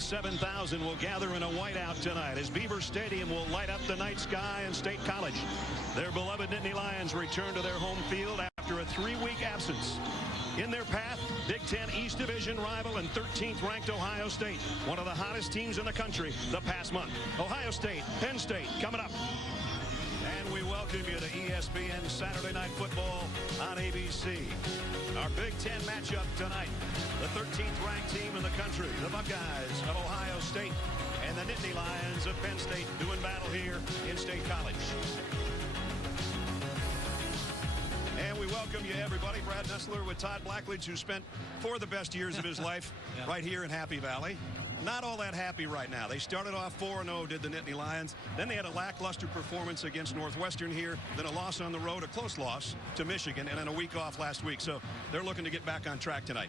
107,000 will gather in a whiteout tonight as Beaver Stadium will light up the night sky in State College. Their beloved Nittany Lions return to their home field after a 3-week absence. In their path, Big Ten East Division rival and 13th ranked Ohio State, one of the hottest teams in the country the past month. Ohio State, Penn State coming up. And we welcome you to ESPN Saturday Night Football on ABC. Our Big Ten matchup tonight, the 13th ranked team in the country, the Buckeyes of Ohio State, and the Nittany Lions of Penn State doing battle here in State College. And we welcome you, everybody. Brad Nessler with Todd Blackledge, who spent 4 of the best years of his life right here in Happy Valley. Not all that happy right now. They started off 4-0, did the Nittany Lions. Then they had a lackluster performance against Northwestern here. Then a loss on the road, a close loss to Michigan, and then a week off last week. So they're looking to get back on track tonight.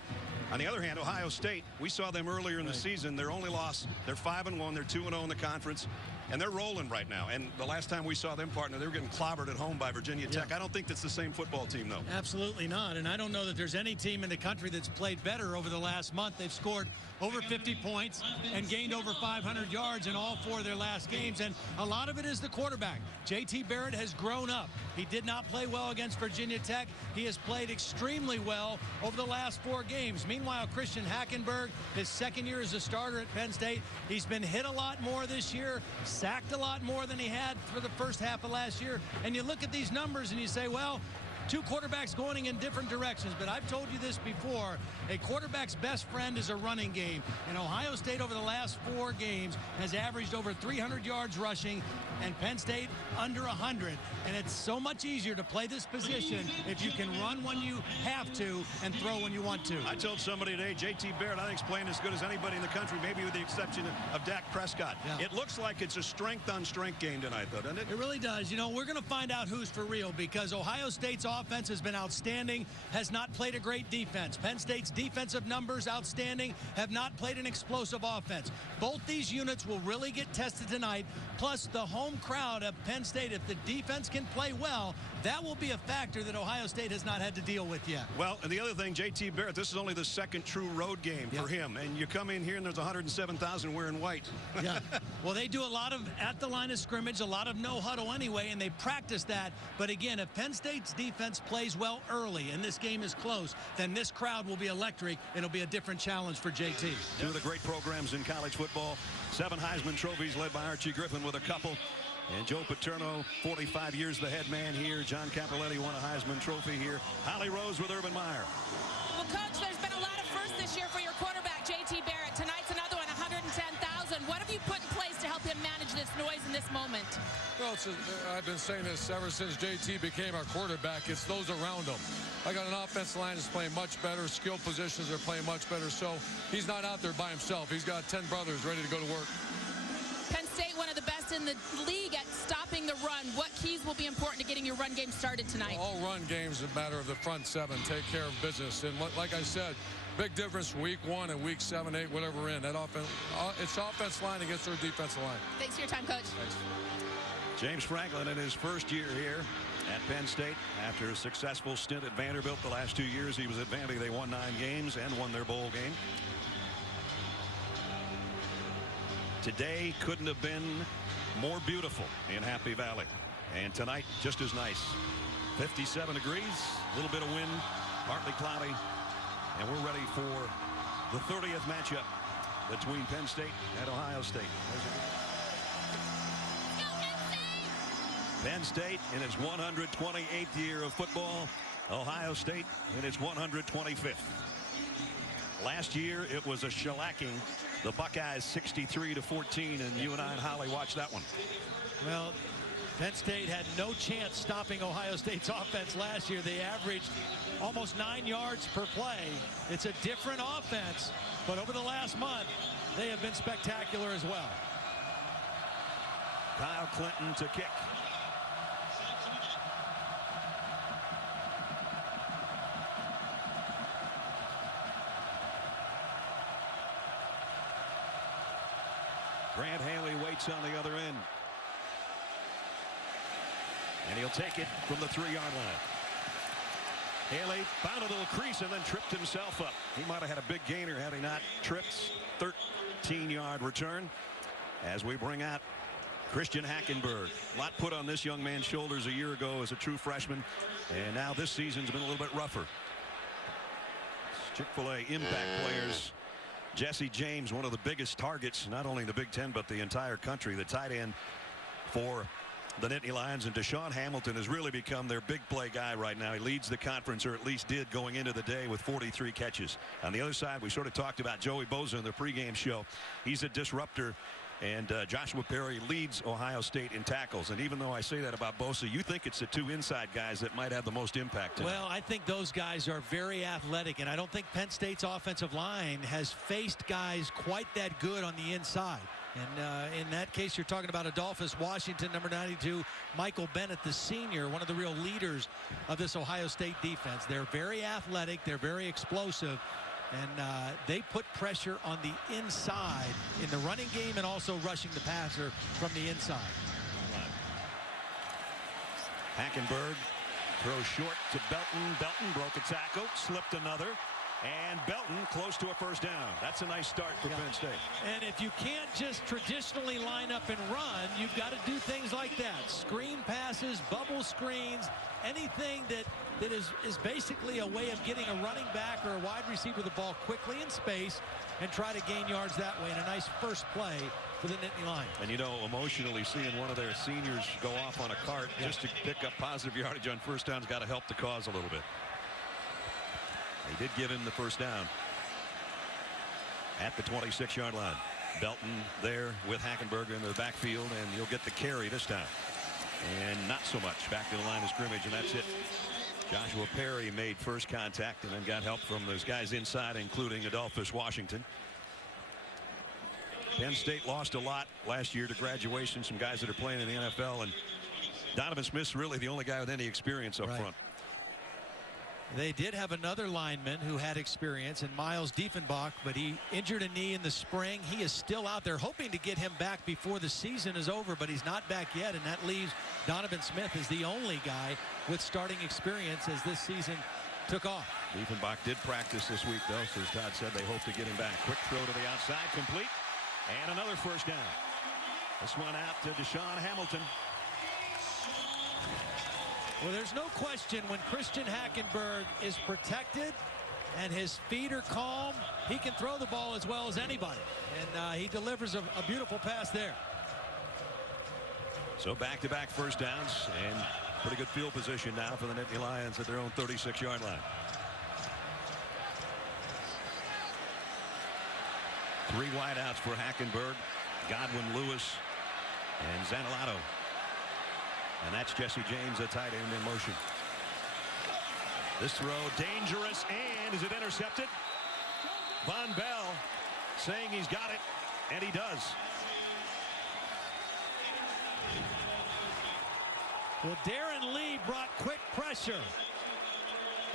On the other hand, Ohio State, we saw them earlier in the season. Their only loss, they're 5-1. They're 2-0 in the conference. And they're rolling right now. And the last time we saw them, partner, they were getting clobbered at home by Virginia Tech. I don't think that's the same football team, though. Absolutely not. And I don't know that there's any team in the country that's played better over the last month. They've scored over 50 points and gained over 500 yards in all 4 of their last games. And a lot of it is the quarterback. J.T. Barrett has grown up. He did not play well against Virginia Tech. He has played extremely well over the last 4 games. Meanwhile, Christian Hackenberg, his second year as a starter at Penn State, he's been hit a lot more this year, sacked a lot more than he had for the first half of last year. And you look at these numbers and you say, well, 2 quarterbacks going in different directions. But I've told you this before, a quarterback's best friend is a running game. And Ohio State over the last 4 games has averaged over 300 yards rushing, and Penn State under 100. And it's so much easier to play this position if you can run when you have to and throw when you want to. I told somebody today, J.T. Barrett, I think, is playing as good as anybody in the country, maybe with the exception of Dak Prescott. Yeah. It looks like it's a strength-on-strength game tonight, though, doesn't it? It really does. You know, we're going to find out who's for real, because Ohio State's offense has been outstanding, has not played a great defense. Penn State's defensive numbers outstanding, have not played an explosive offense. Both these units will really get tested tonight, plus the home crowd of Penn State. If the defense can play well, that will be a factor that Ohio State has not had to deal with yet. Well, and the other thing, J.T. Barrett, this is only the second true road game for him, and you come in here and there's 107,000 wearing white. Yeah. Well, they do a lot of at the line of scrimmage, a lot of no huddle anyway, and they practice that. But again, if Penn State's defense plays well early and this game is close, then this crowd will be electric, and it'll be a different challenge for J.T. 2 of the great programs in college football. 7 Heisman trophies led by Archie Griffin with a couple. And Joe Paterno, 45 years the head man here. John Cappelletti won a Heisman Trophy here. Holly Rose with Urban Meyer. Well, Coach, there's been a lot of firsts this year for your quarterback, J.T. Barrett. Tonight's another one, 110,000. What have you put in place to help him manage this noise in this moment? Well, I've been saying this ever since J.T. became our quarterback. It's those around him. I got an offensive line that's playing much better. Skill positions are playing much better. So he's not out there by himself. He's got 10 brothers ready to go to work. Penn State, one of the best in the league at stopping the run. What keys will be important to getting your run game started tonight? All run games, a matter of the front 7. Take care of business. And like I said, big difference week 1 and week 7, 8, whatever we're in. That offense, it's offensive line against their defensive line. Thanks for your time, Coach. Thanks. James Franklin in his first year here at Penn State after a successful stint at Vanderbilt. The last 2 years he was at Vandy. They won 9 games and won their bowl game. Today couldn't have been more beautiful in Happy Valley. And tonight, just as nice. 57 degrees, a little bit of wind, partly cloudy. And we're ready for the 30th matchup between Penn State and Ohio State. Penn State in its 128th year of football. Ohio State in its 125th. Last year, it was a shellacking. The Buckeyes 63-14, and you and I and Holly watched that one. Well, Penn State had no chance stopping Ohio State's offense last year. They averaged almost 9 yards per play. It's a different offense, but over the last month, they have been spectacular as well. Kyle Clinton to kick. Grant Haley waits on the other end. And he'll take it from the 3-yard line. Haley found a little crease and then tripped himself up. He might have had a big gainer had he not tripped. 13-yard return as we bring out Christian Hackenberg. A lot put on this young man's shoulders a year ago as a true freshman, and now this season's been a little bit rougher. Chick-fil-A impact players. Jesse James, one of the biggest targets, not only in the Big Ten, but the entire country. The tight end for the Nittany Lions, and Deshaun Hamilton has really become their big play guy right now. He leads the conference, or at least did going into the day, with 43 catches. On the other side, we sort of talked about Joey Bosa in the pregame show. He's a disruptor, and Joshua Perry leads Ohio State in tackles. And even though I say that about Bosa, you think it's the two inside guys that might have the most impact tonight. Well, I think those guys are very athletic, and I don't think Penn State's offensive line has faced guys quite that good on the inside. And in that case, you're talking about Adolphus Washington, number 92, Michael Bennett, the senior, one of the real leaders of this Ohio State defense. They're very athletic. They're very explosive. And they put pressure on the inside in the running game and also rushing the passer from the inside. Hackenberg throws short to Belton. Belton broke a tackle, slipped another. And Belton close to a first down. That's a nice start for Penn State. And if you can't just traditionally line up and run, you've got to do things like that. Screen passes, bubble screens, anything that is basically a way of getting a running back or a wide receiver the ball quickly in space and try to gain yards that way. And a nice first play for the Nittany Lions. And you know, emotionally seeing one of their seniors go off on a cart just to pick up positive yardage on first down's got to help the cause a little bit. They did give him the first down at the 26-yard line. Belton there with Hackenberg in the backfield, and you'll get the carry this time. And not so much back to the line of scrimmage, and that's it. Joshua Perry made first contact and then got help from those guys inside, including Adolphus Washington. Penn State lost a lot last year to graduation, some guys that are playing in the NFL, and Donovan Smith's really the only guy with any experience up front. They did have another lineman who had experience in Miles Diefenbach, but he injured a knee in the spring. He is still out there, hoping to get him back before the season is over, but he's not back yet, and that leaves Donovan Smith as the only guy with starting experience as this season took off. Diefenbach did practice this week, though, so as Todd said, they hope to get him back. Quick throw to the outside, complete, and another first down. This one out to Deshaun Hamilton. Well, there's no question when Christian Hackenberg is protected and his feet are calm, he can throw the ball as well as anybody. And he delivers a beautiful pass there. So back-to-back first downs and pretty good field position now for the Nittany Lions at their own 36-yard line. Three wideouts for Hackenberg, Godwin, Lewis, and Zanalato. And that's Jesse James, a tight end in motion. This throw dangerous, and is it intercepted? Von Bell saying he's got it, and he does. Well, Darren Lee brought quick pressure.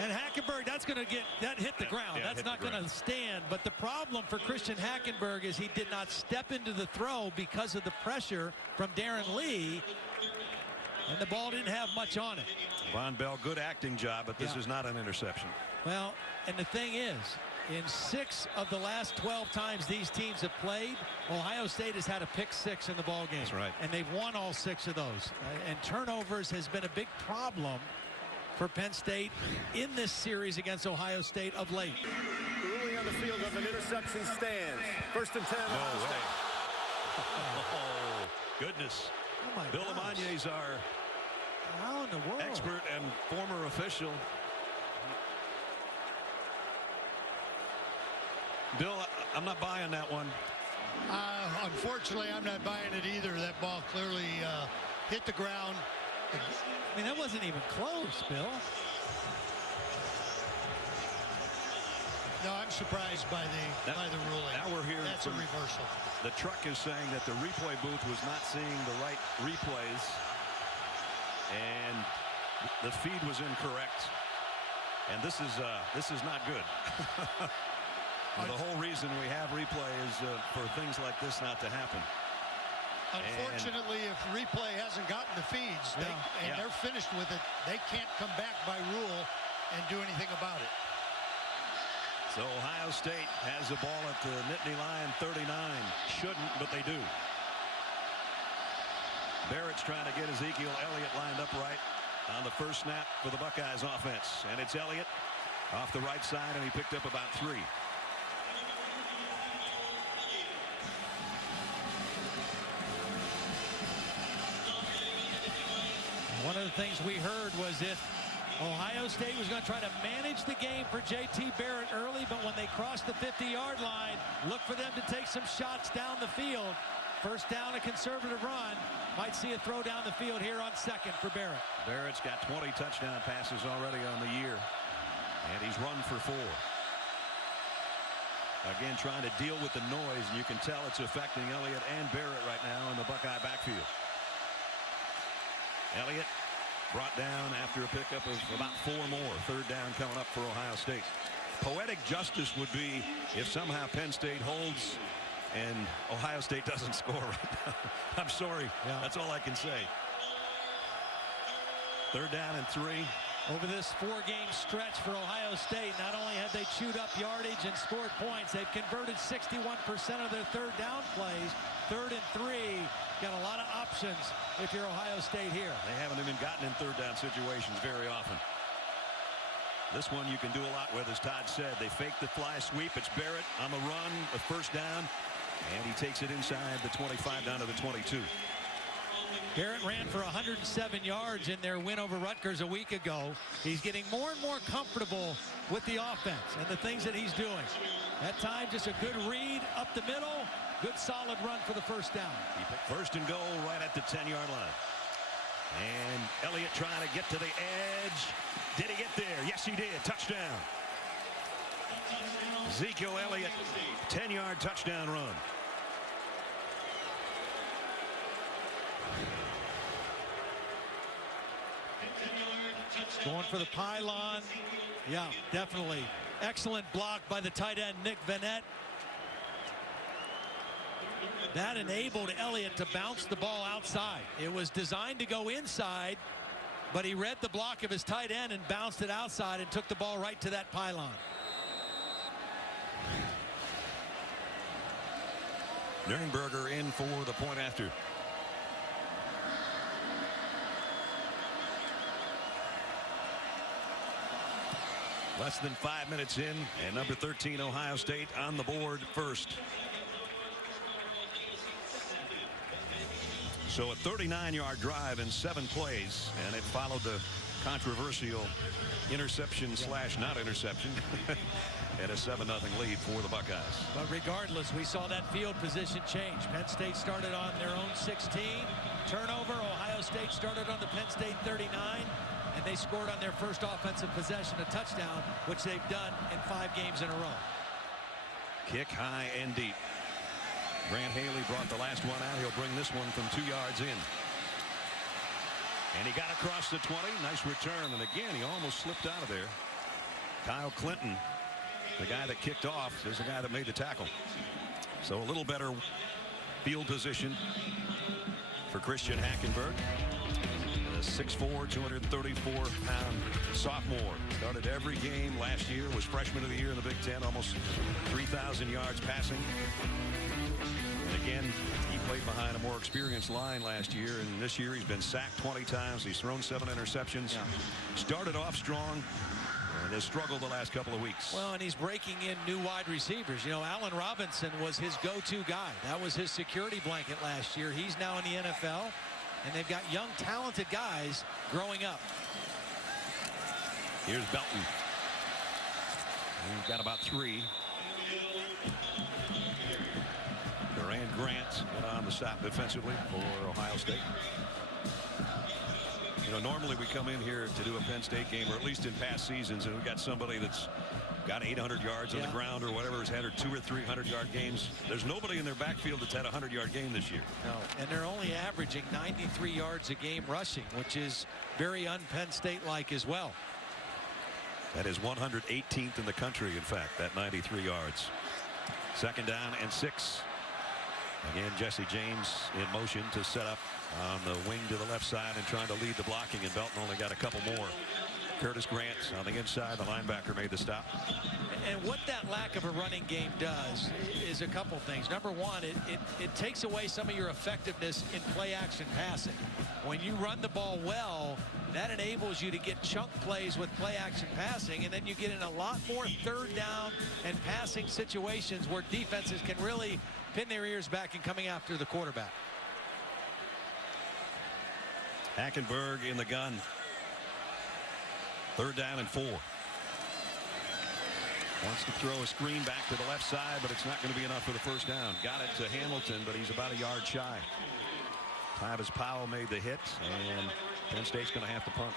And Hackenberg, that's going to get that hit the ground. That's not going to stand. But the problem for Christian Hackenberg is he did not step into the throw because of the pressure from Darren Lee. And the ball didn't have much on it. Von Bell, good acting job, but this is not an interception. Well, and the thing is, in 6 of the last 12 times these teams have played, Ohio State has had a pick 6 in the ball game. That's right. And they've won all 6 of those. And turnovers has been a big problem for Penn State in this series against Ohio State of late. Ruling on the field of an interception stands. First and 10. No way. Oh, goodness. Oh my Bill gosh. Amagna is our How in the world? expert and former official. Bill, I'm not buying that one. Unfortunately, I'm not buying it either. That ball clearly hit the ground. I mean, that wasn't even close, Bill. No, I'm surprised by the ruling. Now we're here. That's a reversal. The truck is saying that the replay booth was not seeing the right replays, and the feed was incorrect. And this is not good. The whole reason we have replay is for things like this not to happen. Unfortunately, if replay hasn't gotten the feeds, they're finished with it, they can't come back by rule and do anything about it. So Ohio State has the ball at the Nittany Lion 39. Shouldn't, but they do. Barrett's trying to get Ezekiel Elliot lined up right on the first snap for the Buckeyes offense. And it's Elliot off the right side, and he picked up about 3. One of the things we heard was if Ohio State was going to try to manage the game for J.T. Barrett early, but when they crossed the 50-yard line, look for them to take some shots down the field. First down, a conservative run. Might see a throw down the field here on second for Barrett. Barrett's got 20 touchdown passes already on the year, and he's run for 4. Again, trying to deal with the noise, and you can tell it's affecting Elliott and Barrett right now in the Buckeye backfield. Elliott brought down after a pickup of about 4 more. Third down coming up for Ohio State. Poetic justice would be if somehow Penn State holds and Ohio State doesn't score right now. I'm sorry. Yeah. That's all I can say. Third down and 3. Over this 4-game stretch for Ohio State, not only have they chewed up yardage and scored points, they've converted 61% of their third down plays. 3rd and 3. Got a lot of options if you're Ohio State here. They haven't even gotten in third down situations very often. This one you can do a lot with, as Todd said. They fake the fly sweep. It's Barrett on the run, a first down, and he takes it inside the 25 down to the 22. Barrett ran for 107 yards in their win over Rutgers a week ago. He's getting more and more comfortable with the offense and the things that he's doing. That time, just a good read up the middle. Good solid run for the first down. He picked first and goal right at the 10-yard line. And Elliott trying to get to the edge. Did he get there? Yes, he did. Touchdown. Ezekiel Elliott, 10-yard touchdown run. Going for the pylon. Yeah, definitely. Excellent block by the tight end, Nick Vanette. That enabled Elliott to bounce the ball outside. It was designed to go inside, but he read the block of his tight end and bounced it outside and took the ball right to that pylon. Nurnberger in for the point after. Less than 5 minutes in, and number 13 Ohio State on the board first. So a 39-yard drive in 7 plays, and it followed the controversial interception slash not interception and a 7-0 lead for the Buckeyes. But regardless, we saw that field position change. Penn State started on their own 16. Turnover. Ohio State started on the Penn State 39. And they scored on their first offensive possession, a touchdown, which they've done in 5 games in a row. Kick high and deep. Grant Haley brought the last one out. He'll bring this one from 2 yards in. And he got across the 20. Nice return. And again, he almost slipped out of there. Kyle Clinton, the guy that kicked off, is the guy that made the tackle. So a little better field position for Christian Hackenberg. 6'4", 234-pound sophomore. Started every game last year, was freshman of the year in the Big Ten, almost 3,000 yards passing. And again, he played behind a more experienced line last year, and this year he's been sacked 20 times. He's thrown 7 interceptions. Yeah. Started off strong and has struggled the last couple of weeks. Well, and he's breaking in new wide receivers. You know, Allen Robinson was his go-to guy. That was his security blanket last year. He's now in the NFL. And they've got young, talented guys growing up. Here's Belton. He's got about 3. Durant Grant on the stop defensively for Ohio State. You know, normally we come in here to do a Penn State game, or at least in past seasons, and we've got somebody that's got 800 yards on the ground or whatever has had, or 200 or 300-yard games. There's nobody in their backfield that's had a 100-yard game this year. No, and they're only averaging 93 yards a game rushing, which is very un-Penn State-like as well. That is 118th in the country, in fact, that 93 yards. Second down and 6. Again, Jesse James in motion to set up on the wing to the left side and trying to lead the blocking, and Belton only got a couple more. Curtis Grant on the inside. The linebacker made the stop. And what that lack of a running game does is a couple things. Number one, it takes away some of your effectiveness in play action passing. When you run the ball well, that enables you to get chunk plays with play action passing, and then you get in a lot more third down and passing situations where defenses can really pin their ears back and coming after the quarterback. Hackenberg in the gun. 3rd down and 4. Wants to throw a screen back to the left side, but it's not going to be enough for the first down. Got it to Hamilton, but he's about a yard shy. Tyvis Powell made the hit, and Penn State's going to have to punt.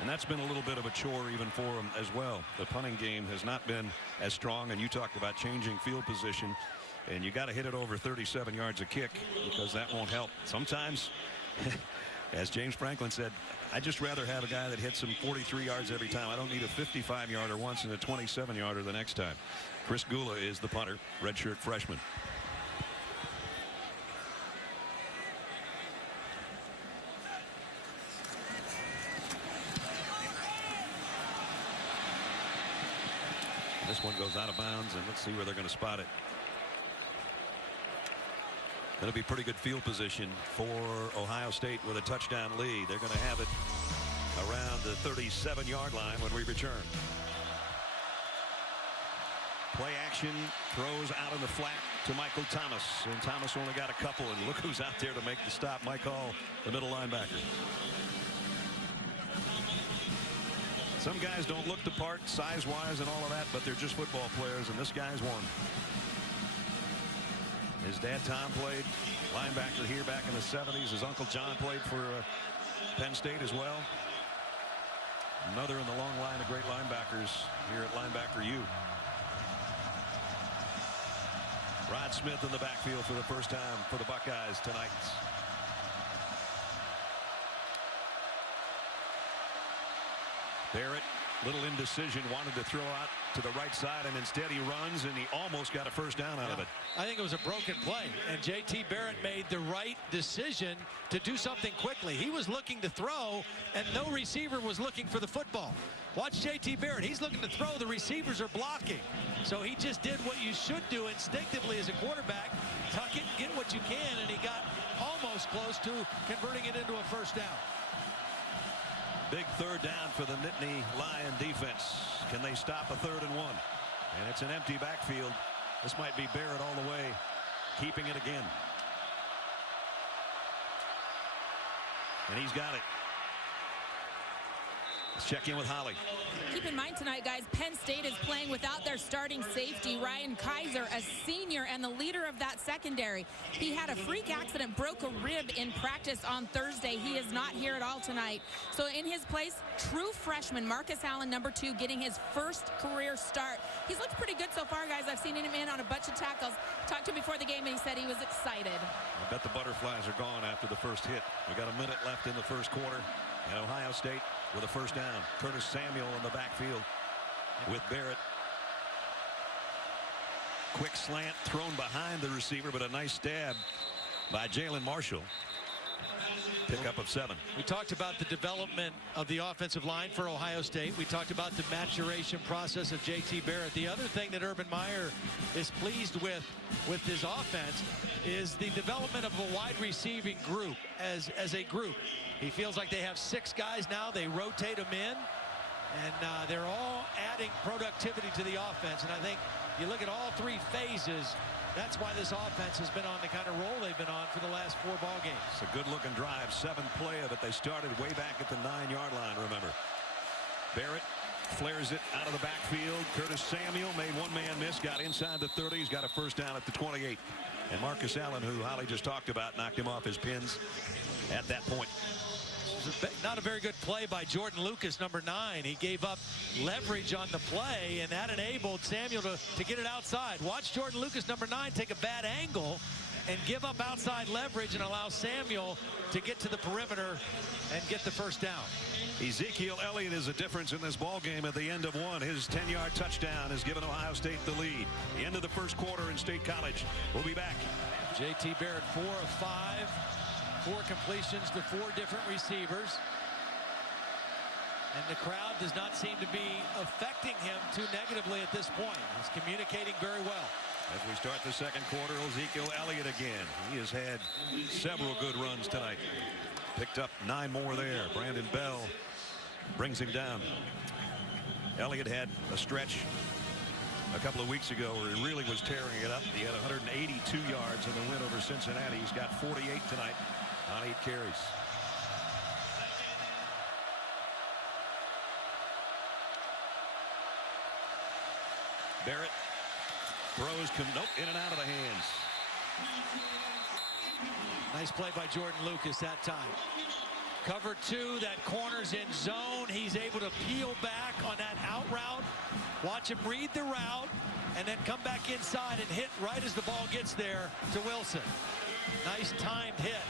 And that's been a little bit of a chore even for him as well. The punting game has not been as strong, and you talked about changing field position. And you got to hit it over 37 yards a kick, because that won't help. Sometimes, as James Franklin said, I'd just rather have a guy that hits him 43 yards every time. I don't need a 55-yarder once and a 27-yarder the next time. Chris Gula is the punter, redshirt freshman. This one goes out of bounds, and let's see where they're going to spot it. Going to be pretty good field position for Ohio State with a touchdown lead. They're going to have it around the 37-yard line when we return. Play action, throws out in the flat to Michael Thomas, and Thomas only got a couple, and look who's out there to make the stop. Mike Hall, the middle linebacker. Some guys don't look the part size-wise and all of that, but they're just football players, and this guy's one. His dad Tom played linebacker here back in the 70s. His uncle John played for Penn State as well. Another in the long line of great linebackers here at linebacker U. Rod Smith in the backfield for the first time for the Buckeyes tonight. Barrett, little indecision, wanted to throw out to the right side, and instead he runs, and he almost got a first down out of it. I think it was a broken play, and J.T. Barrett made the right decision to do something quickly. He was looking to throw, and no receiver was looking for the football. Watch J.T. Barrett. He's looking to throw. The receivers are blocking. So he just did what you should do instinctively as a quarterback. Tuck it, get what you can, and he got almost close to converting it into a first down. Big 3rd down for the Nittany Lion defense. Can they stop a 3rd and 1? And it's an empty backfield. This might be Barrett all the way, keeping it again. And he's got it. Let's check in with Holly. Keep in mind tonight, guys, Penn State is playing without their starting safety, Ryan Kaiser, a senior and the leader of that secondary. He had a freak accident, broke a rib in practice on Thursday. He is not here at all tonight. So in his place, true freshman Marcus Allen, number 2, getting his first career start. He's looked pretty good so far, guys. I've seen him in on a bunch of tackles. Talked to him before the game, and he said he was excited. I bet the butterflies are gone after the first hit. We got a minute left in the first quarter, and Ohio State with a first down. Curtis Samuel in the backfield with Barrett. Quick slant thrown behind the receiver, but a nice stab by Jalen Marshall. Pickup of 7. We talked about the development of the offensive line for Ohio State. We talked about the maturation process of J.T. Barrett. The other thing that Urban Meyer is pleased with his offense is the development of a wide receiving group as a group. He feels like they have 6 guys now. They rotate them in, and they're all adding productivity to the offense. And I think you look at all 3 phases, that's why this offense has been on the kind of roll they've been on for the last 4 ball games. It's a good-looking drive. 7th play of it. They started way back at the 9-yard line, remember. Barrett flares it out of the backfield. Curtis Samuel made one-man miss, got inside the 30. He's got a first down at the 28. And Marcus Allen, who Holly just talked about, knocked him off his pins at that point. Not a very good play by Jordan Lucas, number 9. He gave up leverage on the play, and that enabled Samuel to get it outside. Watch Jordan Lucas, number 9, take a bad angle and give up outside leverage and allow Samuel to get to the perimeter and get the first down. Ezekiel Elliot is a difference in this ball game at the end of one. His 10-yard touchdown has given Ohio State the lead. The end of the first quarter in State College. We'll be back. J.T. Barrett, 4 of 5 4 completions to 4 different receivers. And the crowd does not seem to be affecting him too negatively at this point. He's communicating very well. As we start the second quarter, Ezekiel Elliot again. He has had several good runs tonight. Picked up 9 more there. Brandon Bell brings him down. Elliot had a stretch a couple of weeks ago where he really was tearing it up. He had 182 yards in the win over Cincinnati. He's got 48 tonight on 8 carries. Barrett throws, nope, in and out of the hands. Nice play by Jordan Lucas that time. Cover 2, that corner's in zone. He's able to peel back on that out route. Watch him read the route and then come back inside and hit right as the ball gets there to Wilson. Nice timed hit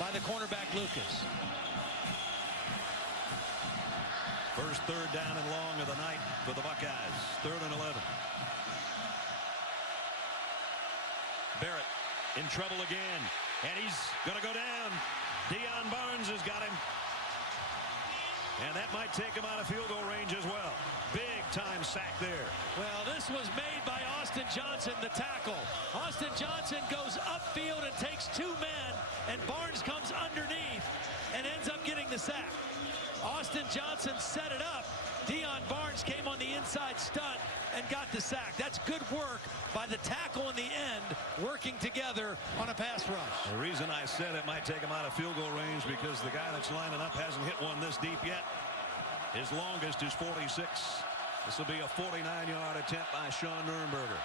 by the cornerback Lucas. First 3rd down and long of the night for the Buckeyes. 3rd and 11. Barrett in trouble again, and he's going to go down. Deion Barnes has got him, and that might take him out of field goal range as well. Big time sack there. Well, this was made by Austin Johnson, the tackle. Austin Johnson goes upfield and takes 2 men, and Barnes comes underneath and ends up getting the sack. Austin Johnson set it up. Deion Barnes came on the inside stunt and got the sack. That's good work by the tackle in the end, working together on a pass rush. The reason I said it might take him out of field goal range because the guy that's lining up hasn't hit one this deep yet. His longest is 46. This will be a 49-yard attempt by Sean Nurnberger.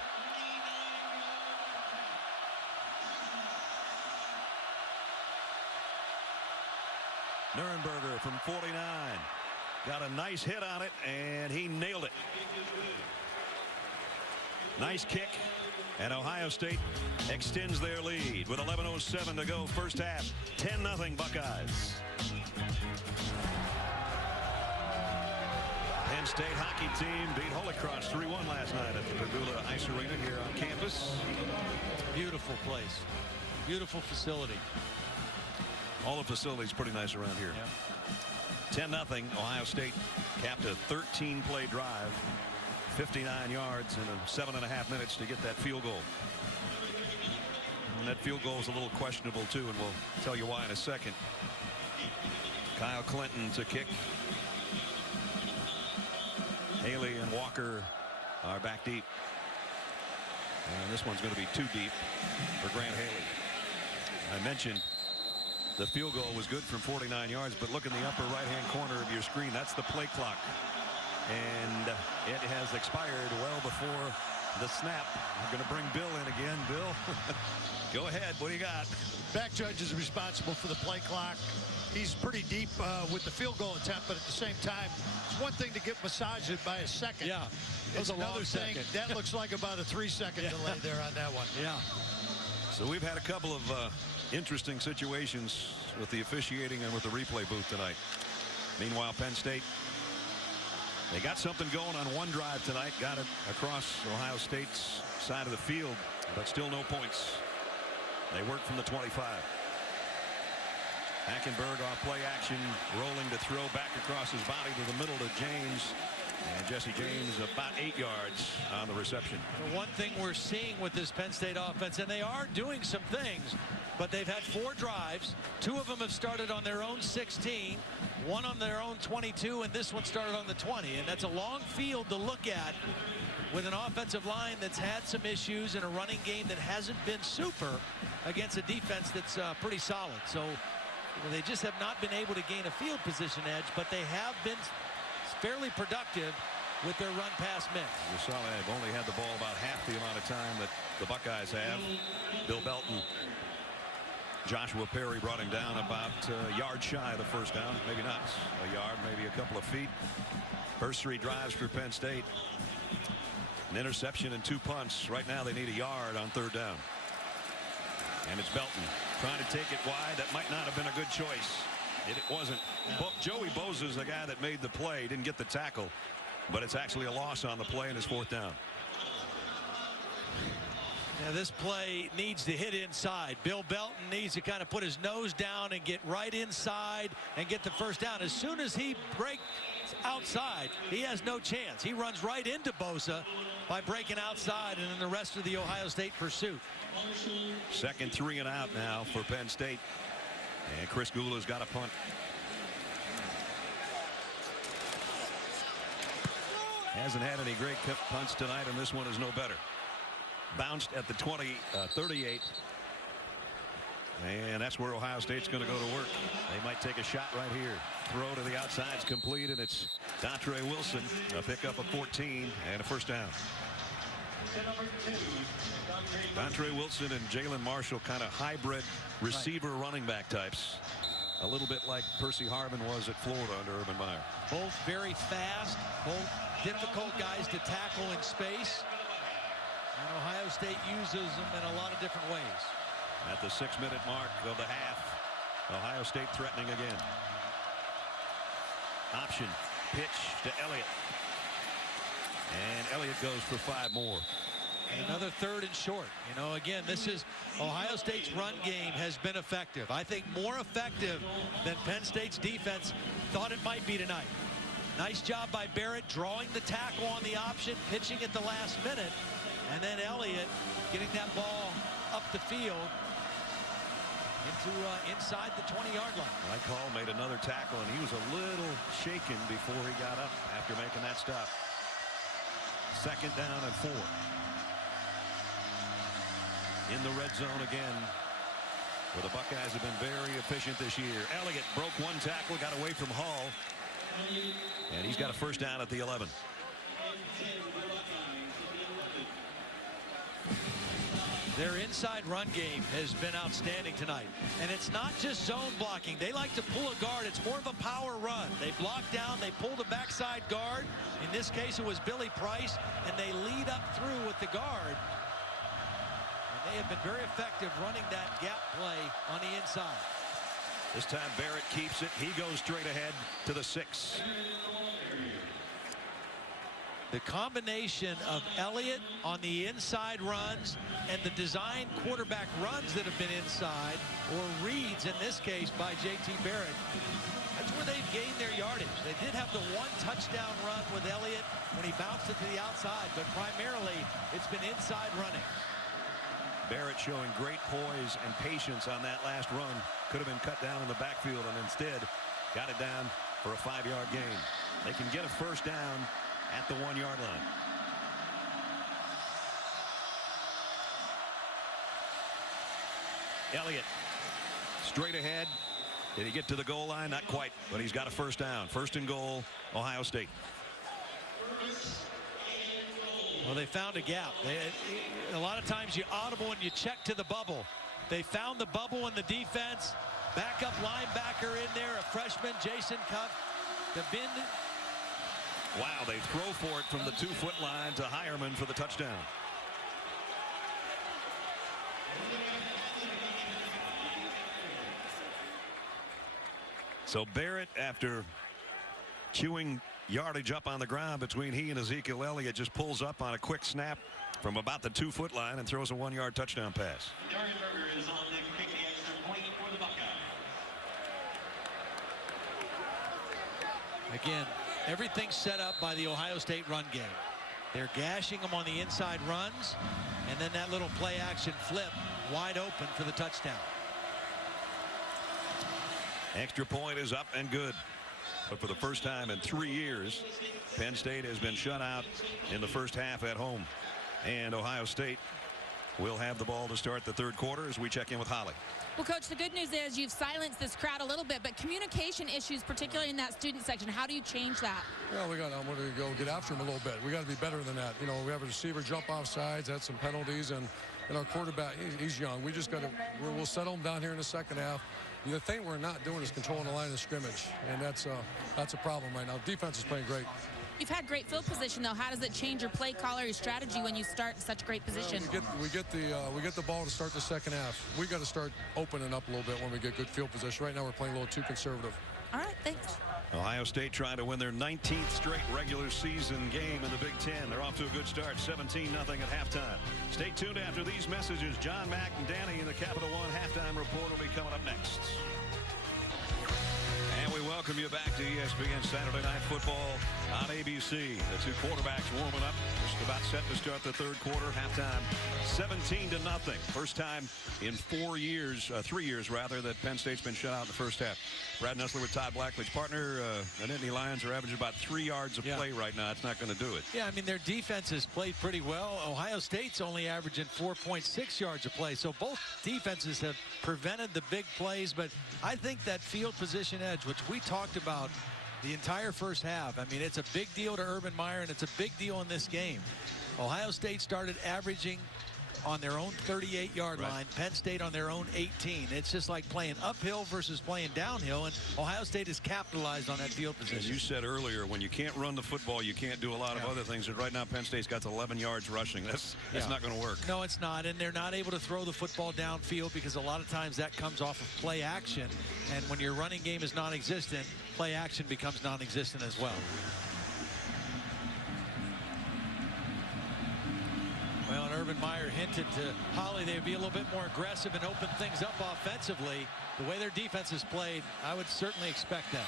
Nurnberger from 49. Got a nice hit on it, and he nailed it. Nice kick, and Ohio State extends their lead with 11:07 to go first half. 10-0 Buckeyes. Penn State hockey team beat Holy Cross 3-1 last night at the Pagula Ice Arena here on campus. Beautiful place. Beautiful facility. All the facilities pretty nice around here. Yep. 10-0. Ohio State capped a 13-play drive. 59 yards in 7.5 minutes to get that field goal. And that field goal is a little questionable too, and we'll tell you why in a second. Kyle Clinton to kick. Haley and Walker are back deep. And this one's going to be too deep for Grant Haley. I mentioned the field goal was good from 49 yards, but look in the upper right-hand corner of your screen. That's the play clock. And it has expired well before the snap. We're going to bring Bill in again. Bill, go ahead. What do you got? Back judge is responsible for the play clock. He's pretty deep with the field goal attempt, but at the same time, it's one thing to get massaged by a second. Yeah, it's another thing. That looks like about a 3-second delay there on that one. Yeah. So we've had a couple of interesting situations with the officiating and with the replay booth tonight. Meanwhile, Penn State, they got something going on one drive tonight, got it across Ohio State's side of the field, but still no points. They work from the 25. Hackenberg off play action, rolling to throw back across his body to the middle to James. And Jesse James about 8 yards on the reception. The one thing we're seeing with this Penn State offense, and they are doing some things, but they've had 4 drives. 2 of them have started on their own 16, 1 on their own 22, and this one started on the 20. And that's a long field to look at with an offensive line that's had some issues and a running game that hasn't been super against a defense that's pretty solid. So they just have not been able to gain a field position edge, but they have been fairly productive with their run-pass mix. You saw they've only had the ball about half the amount of time that the Buckeyes have. Bill Belton, Joshua Perry brought him down about a yard shy of the first down. Maybe not a yard, maybe a couple of feet. First 3 drives for Penn State. An interception and 2 punts. Right now they need a yard on 3rd down. And it's Belton trying to take it wide. That might not have been a good choice. It wasn't. Joey Bosa is the guy that made the play. Didn't get the tackle, but it's actually a loss on the play and it's 4th down. Yeah, this play needs to hit inside. Bill Belton needs to kind of put his nose down and get right inside and get the first down. As soon as he breaks outside, he has no chance. He runs right into Bosa by breaking outside, and then the rest of the Ohio State pursuit. Second 3 and out now for Penn State. And Chris Gula's got a punt. Hasn't had any great punts tonight, and this one is no better. Bounced at the 38. And that's where Ohio State's going to go to work. They might take a shot right here. Throw to the outside's complete, and it's Dontre Wilson. A pickup of 14 and a first down. Dontre Wilson and Jalen Marshall, kind of hybrid receiver running back types. A little bit like Percy Harvin was at Florida under Urban Meyer. Both very fast, both difficult guys to tackle in space. And Ohio State uses them in a lot of different ways. At the 6-minute mark of the half, Ohio State threatening again. Option pitch to Elliot. And Elliot goes for 5 more. And another 3rd and short. You know, again, this is Ohio State's run game has been effective. I think more effective than Penn State's defense thought it might be tonight. Nice job by Barrett drawing the tackle on the option, pitching at the last minute, and then Elliot getting that ball up the field into inside the 20-yard line. Mike Hall made another tackle, and he was a little shaken before he got up after making that stop. 2nd down and 4. In the red zone again, where the Buckeyes have been very efficient this year. Elliott broke one tackle, got away from Hall, and he's got a first down at the 11. Their inside run game has been outstanding tonight. And it's not just zone blocking. They like to pull a guard. It's more of a power run. They block down, they pull the backside guard. In this case, it was Billy Price, and they lead up through with the guard. And they have been very effective running that gap play on the inside. This time Barrett keeps it. He goes straight ahead to the 6. The combination of Elliott on the inside runs and the design quarterback runs that have been inside, or reads in this case by J.T. Barrett, that's where they've gained their yardage. They did have the 1 touchdown run with Elliott when he bounced it to the outside, but primarily it's been inside running. Barrett showing great poise and patience on that last run. Could have been cut down in the backfield, and instead got it down for a 5-yard gain. They can get a first down at the 1-yard line. Elliott straight ahead. Did he get to the goal line? Not quite, but he's got a first down. 1st and goal, Ohio State. Well, they found a gap. A lot of times you audible and you check to the bubble. They found the bubble in the defense. Backup linebacker in there, a freshman, Jason Cuff. The bin. Wow, they throw for it from the 2-foot line to Hireman for the touchdown. So Barrett, after chewing yardage up on the ground between he and Ezekiel Elliott, just pulls up on a quick snap from about the 2-foot line and throws a 1-yard touchdown pass. Hackenberg is on to kick the extra point for the Buckeyes. Again, everything's set up by the Ohio State run game. They're gashing them on the inside runs, and then that little play action flip wide open for the touchdown. Extra point is up and good. But for the first time in 3 years, Penn State has been shut out in the first half at home. And Ohio State will have the ball to start the 3rd quarter as we check in with Holly. Well, Coach, the good news is you've silenced this crowd a little bit, but communication issues, particularly in that student section, how do you change that? Well, we got to go get after him a little bit. We got to be better than that. You know, we have a receiver jump off sides, had some penalties, and our quarterback, he's young. We just got to, we'll settle him down here in the second half. The thing we're not doing is controlling the line of scrimmage, and that's a problem right now. Defense is playing great. You've had great field position, though. How does it change your play call or your strategy when you start such great position? We get the ball to start the second half. We got to start opening up a little bit when we get good field position. Right now we're playing a little too conservative. All right, thanks. Ohio State trying to win their 19th straight regular season game in the Big Ten. They're off to a good start, 17-0 at halftime. Stay tuned after these messages. John, Mac, and Danny in the Capital One halftime report will be coming up next. And we welcome you back to ESPN Saturday Night Football on ABC. The two quarterbacks warming up, just about set to start the third quarter. Halftime, 17-0. First time in 3 years rather, that Penn State's been shut out in the first half. Brad Nessler with Todd Blackley's partner. The Nittany Lions are averaging about 3 yards of play right now. It's not going to do it. Yeah, I mean, their defense has played pretty well. Ohio State's only averaging 4.6 yards of play. So both defenses have prevented the big plays. But I think that field position edge, which we talked about the entire first half, I mean, it's a big deal to Urban Meyer, and it's a big deal in this game. Ohio State started averaging on their own 38-yard line, Penn State on their own 18. It's just like playing uphill versus playing downhill, and Ohio State has capitalized on that field position. As you said earlier, when you can't run the football, you can't do a lot of other things. And right now, Penn State's got 11 yards rushing. That's not going to work. No, it's not, and they're not able to throw the football downfield because a lot of times that comes off of play action, and when your running game is non-existent, play action becomes non-existent as well. Well, and Urban Meyer hinted to Holly they would be a little bit more aggressive and open things up offensively. The way their defense has played, I would certainly expect that.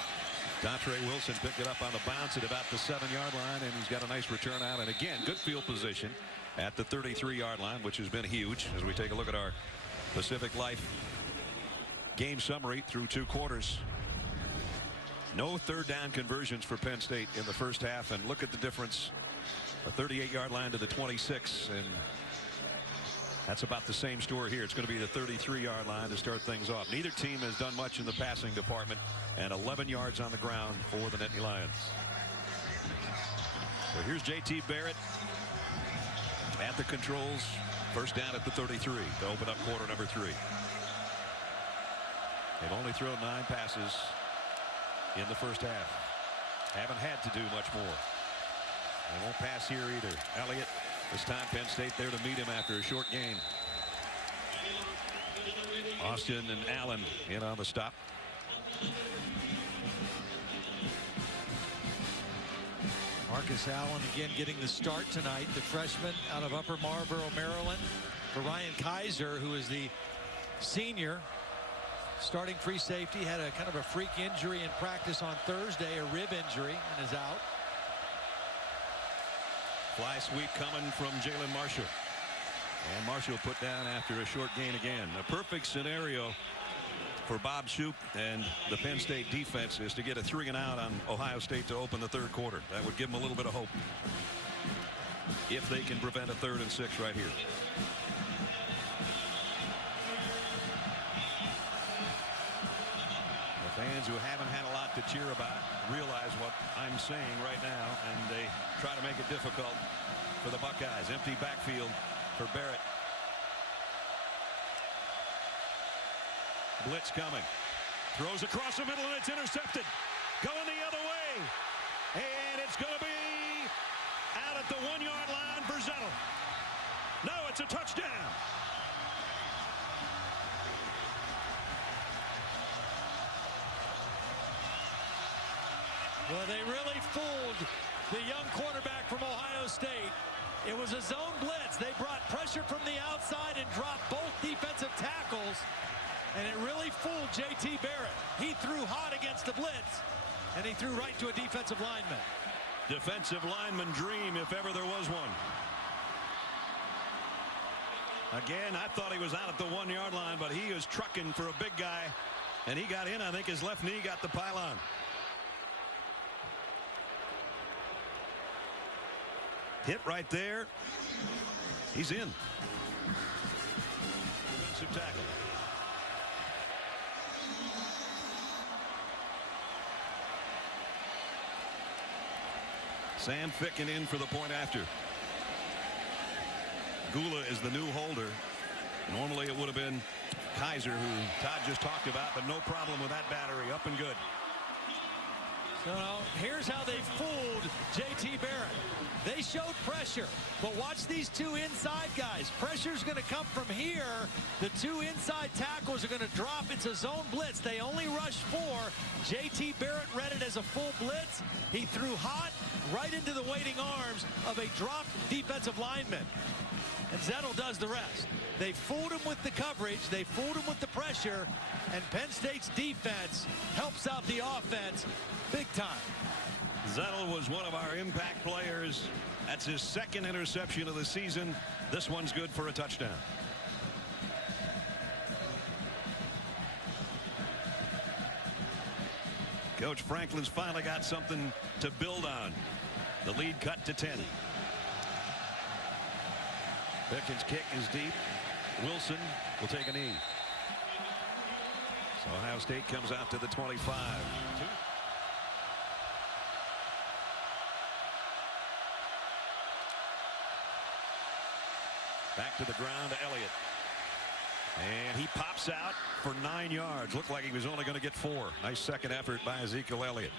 Dontre Wilson picked it up on the bounce at about the 7-yard line, and he's got a nice return out. And again, good field position at the 33-yard line, which has been huge as we take a look at our Pacific Life game summary through 2 quarters. No third down conversions for Penn State in the first half, and look at the difference. A 38-yard line to the 26, and that's about the same story here. It's going to be the 33-yard line to start things off. Neither team has done much in the passing department, and 11 yards on the ground for the Nittany Lions. So here's J.T. Barrett at the controls. First down at the 33 to open up quarter number 3. They've only thrown 9 passes in the first half. Haven't had to do much more. They won't pass here either. Elliot, this time Penn State there to meet him after a short game. Austin and Allen in on the stop. Marcus Allen again getting the start tonight. The freshman out of Upper Marlboro, Maryland. For Ryan Kaiser, who is the senior starting free safety, had a kind of a freak injury in practice on Thursday, a rib injury, and is out. Fly sweep coming from Jalen Marshall. And Marshall put down after a short gain again. A perfect scenario for Bob Shoop and the Penn State defense is to get a 3 and out on Ohio State to open the third quarter. That would give them a little bit of hope if they can prevent a 3rd and 6 right here. The fans who haven't had a lot to cheer about realize what I'm saying right now, and they try to make it difficult for the Buckeyes. Empty backfield for Barrett. Blitz coming. Throws across the middle, and it's intercepted. Going the other way. And it's going to be out at the 1-yard line for Zettel. No, it's a touchdown. Well, they really fooled the young quarterback from Ohio State. It was a zone blitz. They brought pressure from the outside and dropped both defensive tackles, and it really fooled J.T. Barrett. He threw hot against the blitz, and he threw right to a defensive lineman. Defensive lineman dream, if ever there was one. Again, I thought he was out at the 1-yard line, but he was trucking for a big guy, and he got in. I think his left knee got the pylon. Hit right there. He's in. Defensive tackle. Sam Ficken in for the point after. Gula is the new holder. Normally it would have been Kaiser, who Todd just talked about, but no problem with that battery. Up and good. So here's how they fooled J.T. Barrett. They showed pressure, but watch these two inside guys. Pressure's going to come from here. The two inside tackles are going to drop. It's a zone blitz. They only rushed 4. J.T. Barrett read it as a full blitz. He threw hot right into the waiting arms of a dropped defensive lineman. And Zettel does the rest. They fooled him with the coverage. They fooled him with the pressure. And Penn State's defense helps out the offense big time. Zettel was one of our impact players. That's his second interception of the season. This one's good for a touchdown. Coach Franklin's finally got something to build on. The lead cut to 10. Pickens' kick is deep. Wilson will take a knee. So Ohio State comes out to the 25. Back to the ground to Elliot. And he pops out for 9 yards. Looked like he was only going to get 4. Nice second effort by Ezekiel Elliott.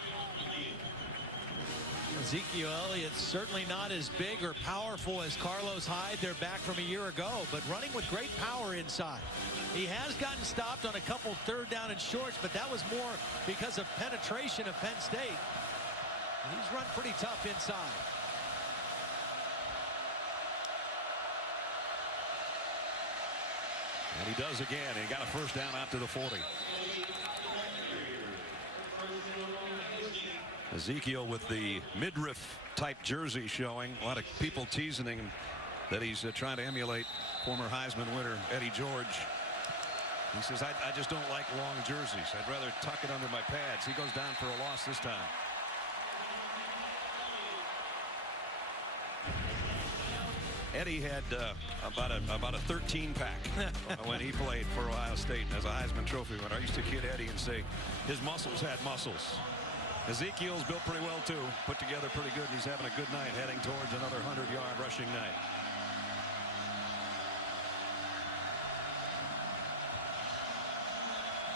Ezekiel Elliott's certainly not as big or powerful as Carlos Hyde. They're back from a year ago, but running with great power inside. He has gotten stopped on a couple third down and shorts, but that was more because of penetration of Penn State. He's run pretty tough inside. And he does again. He got a first down out to the 40. Ezekiel with the midriff type jersey showing. A lot of people teasing him that he's trying to emulate former Heisman winner Eddie George. He says, I just don't like long jerseys. I'd rather tuck it under my pads. He goes down for a loss this time. Eddie had about a 13 pack when he played for Ohio State as a Heisman Trophy winner. I used to kid Eddie and say his muscles had muscles. Ezekiel's built pretty well too, put together pretty good, and he's having a good night heading towards another 100-yard rushing night.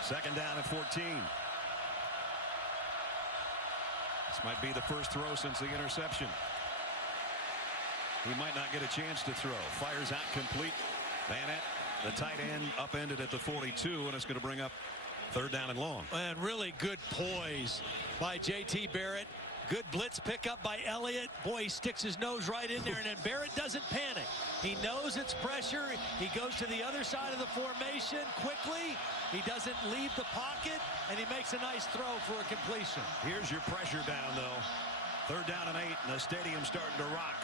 Second down at 14. This might be the first throw since the interception. He might not get a chance to throw. Fires out complete. Vanette, the tight end, upended at the 42, and it's going to bring up third down and long. And really good poise by J.T. Barrett. Good blitz pickup by Elliot. Boy, he sticks his nose right in there, and then Barrett doesn't panic. He knows it's pressure. He goes to the other side of the formation quickly. He doesn't leave the pocket, and he makes a nice throw for a completion. Here's your pressure down, though. Third down and 8, and the stadium's starting to rock.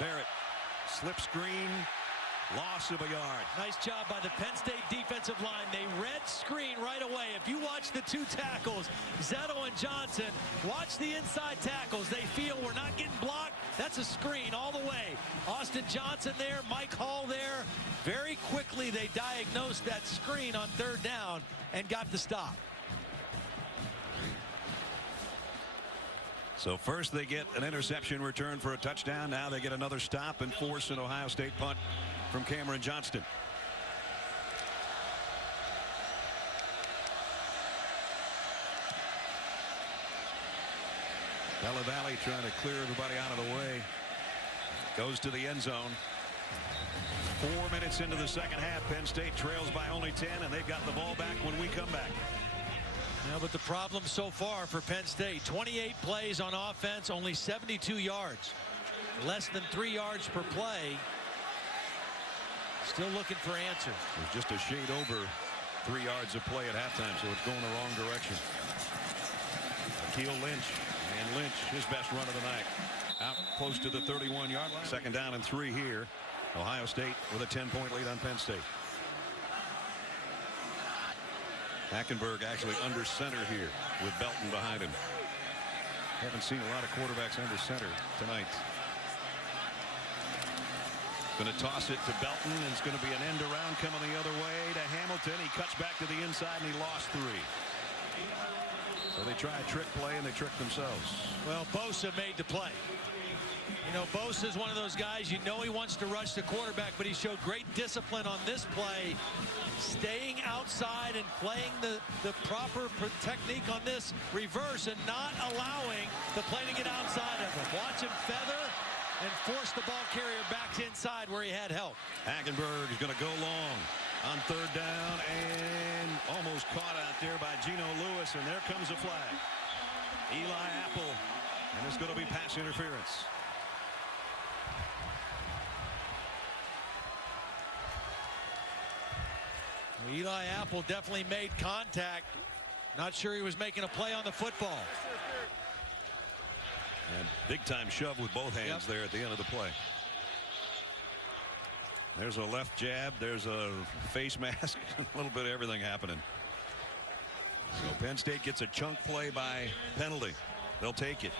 Barrett, slip screen, loss of a yard. Nice job by the Penn State defensive line. They read screen right away. If you watch the two tackles, Zettel and Johnson, watch the inside tackles. They feel we're not getting blocked. That's a screen all the way. Austin Johnson there, Mike Hall there. Very quickly they diagnosed that screen on third down and got the stop. So first they get an interception return for a touchdown. Now they get another stop and force an Ohio State punt from Cameron Johnston. Bella Valley trying to clear everybody out of the way. Goes to the end zone. 4 minutes into the second half. Penn State trails by only 10, and they've got the ball back when we come back. Yeah, but the problem so far for Penn State, 28 plays on offense, only 72 yards. Less than 3 yards per play. Still looking for answers. It was just a shade over 3 yards of play at halftime, so it's going the wrong direction. Akeel Lynch, and Lynch, his best run of the night. Out close to the 31-yard line. Second down and 3 here. Ohio State with a 10-point lead on Penn State. Hackenberg actually under center here with Belton behind him. Haven't seen a lot of quarterbacks under center tonight. Going to toss it to Belton, and it's going to be an end around coming the other way to Hamilton. He cuts back to the inside, and he lost 3. So they try a trick play, and they trick themselves. Well, Bosa made the play. You know, Bosa is one of those guys, you know he wants to rush the quarterback, but he showed great discipline on this play, staying outside and playing the proper technique on this reverse and not allowing the play to get outside of him. Watch him feather and force the ball carrier back inside where he had help. Hackenberg is going to go long on third down and almost caught out there by Geno Lewis, and there comes a flag. Eli Apple, and it's going to be pass interference. Eli Apple definitely made contact. Not sure he was making a play on the football. And big time shove with both hands there at the end of the play. There's a left jab. There's a face mask. A little bit of everything happening. So Penn State gets a chunk play by penalty. They'll take it.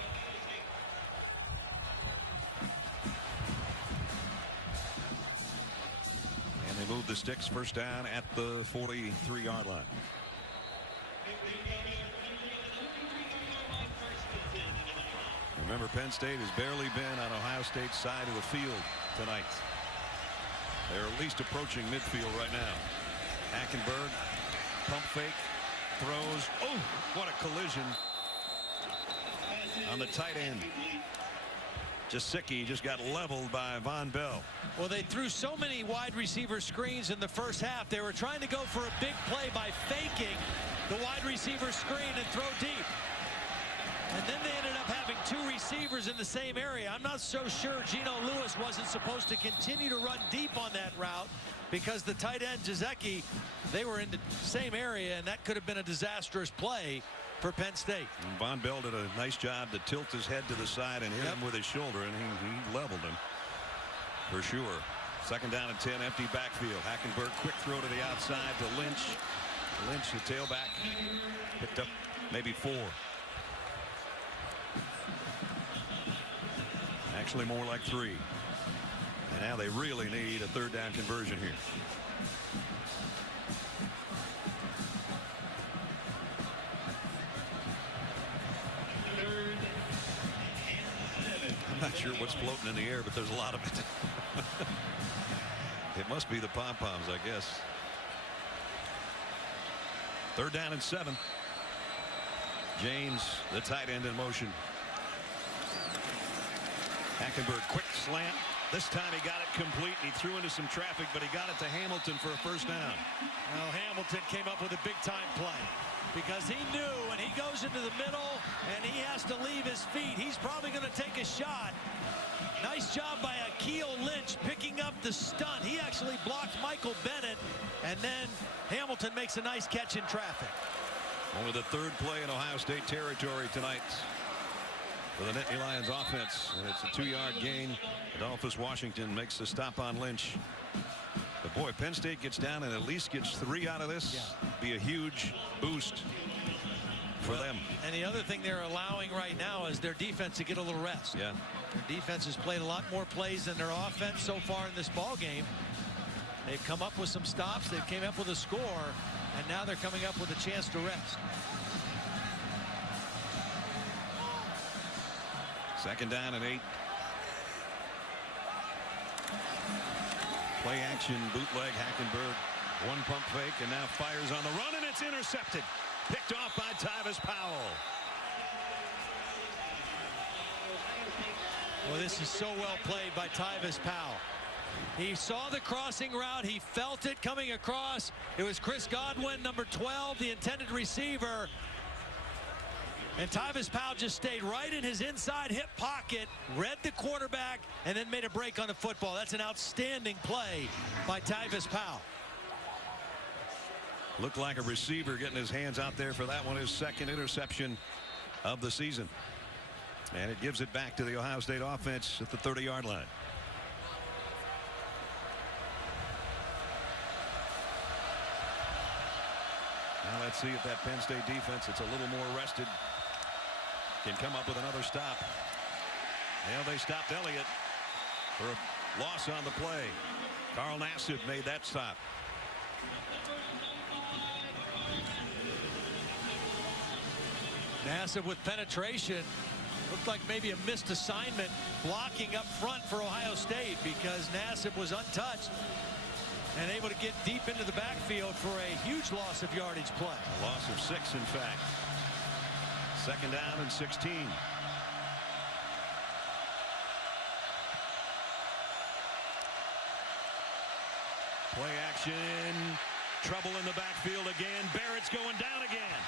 And they move the sticks, first down at the 43-yard line. Remember, Penn State has barely been on Ohio State's side of the field tonight. They're at least approaching midfield right now. Hackenberg, pump fake, throws. Oh, what a collision on the tight end. Ezekiel just got leveled by Von Bell. Well, they threw so many wide receiver screens in the first half. They were trying to go for a big play by faking the wide receiver screen and throw deep. And then they ended up having two receivers in the same area. I'm not so sure Geno Lewis wasn't supposed to continue to run deep on that route because the tight end, Ezekiel, they were in the same area, and that could have been a disastrous play for Penn State. And Von Bell did a nice job to tilt his head to the side and hit him with his shoulder, and he leveled him for sure. Second down and 10, empty backfield. Hackenberg, quick throw to the outside to Lynch. Lynch, the tailback, picked up maybe 4. Actually more like 3. And now they really need a third down conversion here. I'm not sure what's floating in the air, but there's a lot of it. It must be the pom-poms, I guess. Third down and 7. James, the tight end, in motion. Hackenberg, quick slant. This time he got it complete, and he threw into some traffic, but he got it to Hamilton for a first down. Well, Hamilton came up with a big-time play because he knew when he goes into the middle and he has to leave his feet, he's probably going to take a shot. Nice job by Ezekiel Lynch picking up the stunt. He actually blocked Michael Bennett, and then Hamilton makes a nice catch in traffic. Only the third play in Ohio State territory tonight for the Nittany Lions offense, and it's a 2-yard gain. Adolphus Washington makes the stop on Lynch. But boy, Penn State gets down and at least gets 3 out of this. Be a huge boost for them. And the other thing they're allowing right now is their defense to get a little rest. Yeah. Their defense has played a lot more plays than their offense so far in this ball game. They've come up with some stops. They've came up with a score, and now they're coming up with a chance to rest. Second down and 8. Play action, bootleg, Hackenberg. One pump fake, and now fires on the run, and it's intercepted. Picked off by Tyvis Powell. Well, this is so well played by Tyvis Powell. He saw the crossing route. He felt it coming across. It was Chris Godwin, number 12, the intended receiver. And Tyvis Powell just stayed right in his inside hip pocket, read the quarterback, and then made a break on the football. That's an outstanding play by Tyvis Powell. Looked like a receiver getting his hands out there for that one, his second interception of the season. And it gives it back to the Ohio State offense at the 30-yard line. Now let's see if that Penn State defense, it's a little more rested, can come up with another stop. Well, they stopped Elliot for a loss on the play. Carl Nassib made that stop. Nassib with penetration. Looked like maybe a missed assignment blocking up front for Ohio State, because Nassib was untouched and able to get deep into the backfield for a huge loss of yardage play. A loss of 6, in fact. 2nd down and 16. Play action. Trouble in the backfield again. Barrett's going down again.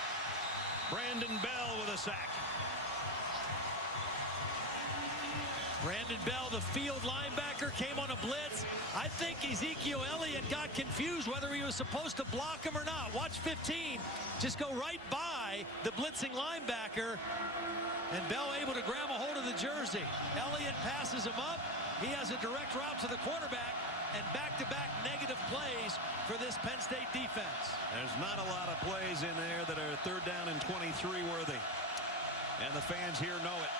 Brandon Bell with a sack. Brandon Bell, the field linebacker, came on a blitz. I think Ezekiel Elliot got confused whether he was supposed to block him or not. Watch 15 just go right by the blitzing linebacker, and Bell able to grab a hold of the jersey. Elliot passes him up. He has a direct route to the quarterback, and back-to-back negative plays for this Penn State defense. There's not a lot of plays in there that are 3rd down and 23 worthy, and the fans here know it.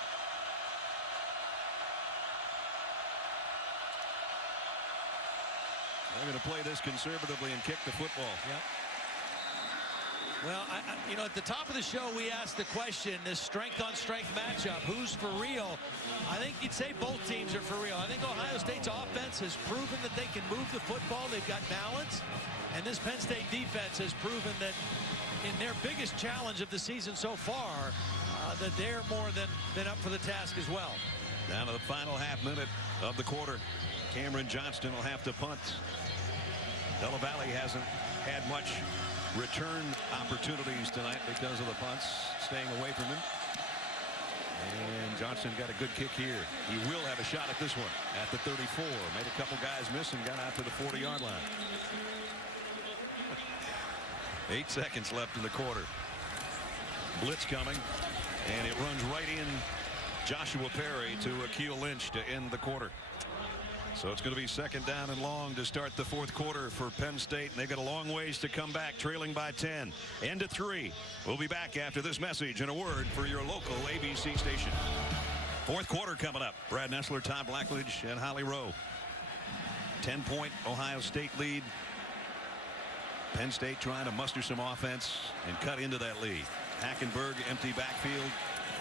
They're going to play this conservatively and kick the football. Yep. Well, you know, at the top of the show, we asked the question, this strength-on-strength matchup, who's for real? I think you'd say both teams are for real. I think Ohio State's offense has proven that they can move the football. They've got balance. And this Penn State defense has proven that in their biggest challenge of the season so far, that they're more than up for the task as well. Down to the final half minute of the quarter. Cameron Johnston will have to punt. Della Valle hasn't had much return opportunities tonight because of the punts staying away from him. And Johnston got a good kick here. He will have a shot at this one at the 34. Made a couple guys miss and got out to the 40-yard line. 8 seconds left in the quarter. Blitz coming, and it runs right in Joshua Perry to Akeel Lynch to end the quarter. So it's going to be 2nd down and long to start the 4th quarter for Penn State. And they've got a long ways to come back, trailing by 10. End at 3. We'll be back after this message and a word for your local ABC station. 4th quarter coming up. Brad Nessler, Todd Blackledge, and Holly Rowe. 10-point Ohio State lead. Penn State trying to muster some offense and cut into that lead. Hackenberg, empty backfield,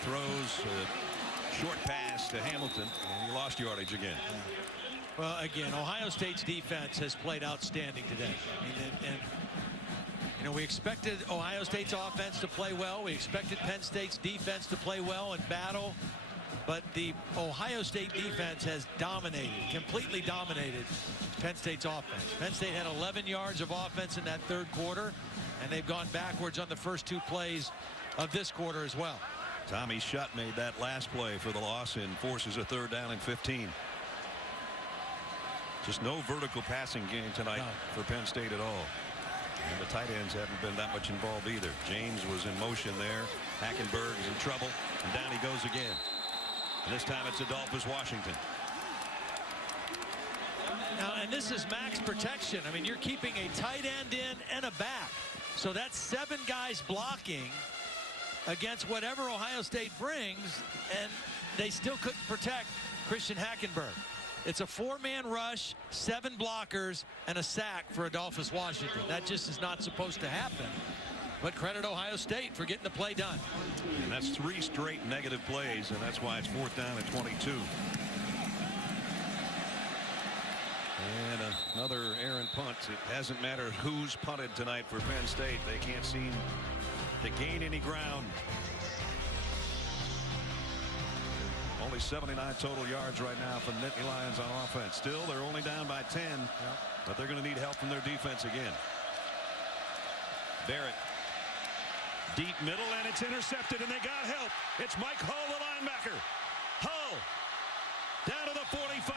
throws a short pass to Hamilton, and he lost yardage again. Well, again, Ohio State's defense has played outstanding today. I mean, and you know, we expected Ohio State's offense to play well. We expected Penn State's defense to play well and battle. But the Ohio State defense has dominated, completely dominated Penn State's offense. Penn State had 11 yards of offense in that 3rd quarter, and they've gone backwards on the first 2 plays of this quarter as well. Tommy Shutt made that last play for the loss and forces a 3rd down and 15. Just no vertical passing game tonight for Penn State at all. And the tight ends haven't been that much involved either. James was in motion there. Hackenberg is in trouble, and down he goes again. And this time it's Adolphus Washington. Now, and this is max protection. I mean, you're keeping a tight end in and a back. So that's 7 guys blocking against whatever Ohio State brings, and they still couldn't protect Christian Hackenberg. It's a 4-man rush, 7 blockers, and a sack for Adolphus Washington. That just is not supposed to happen. But credit Ohio State for getting the play done. And that's 3 straight negative plays, and that's why it's 4th down and 22. And another errant punt. It hasn't mattered who's punted tonight for Penn State. They can't seem to gain any ground. Only 79 total yards right now for the Nittany Lions on offense. Still, they're only down by 10, but they're going to need help from their defense again. Barrett. Deep middle, and it's intercepted, and they got help. It's Mike Hull, the linebacker. Hull down to the 45.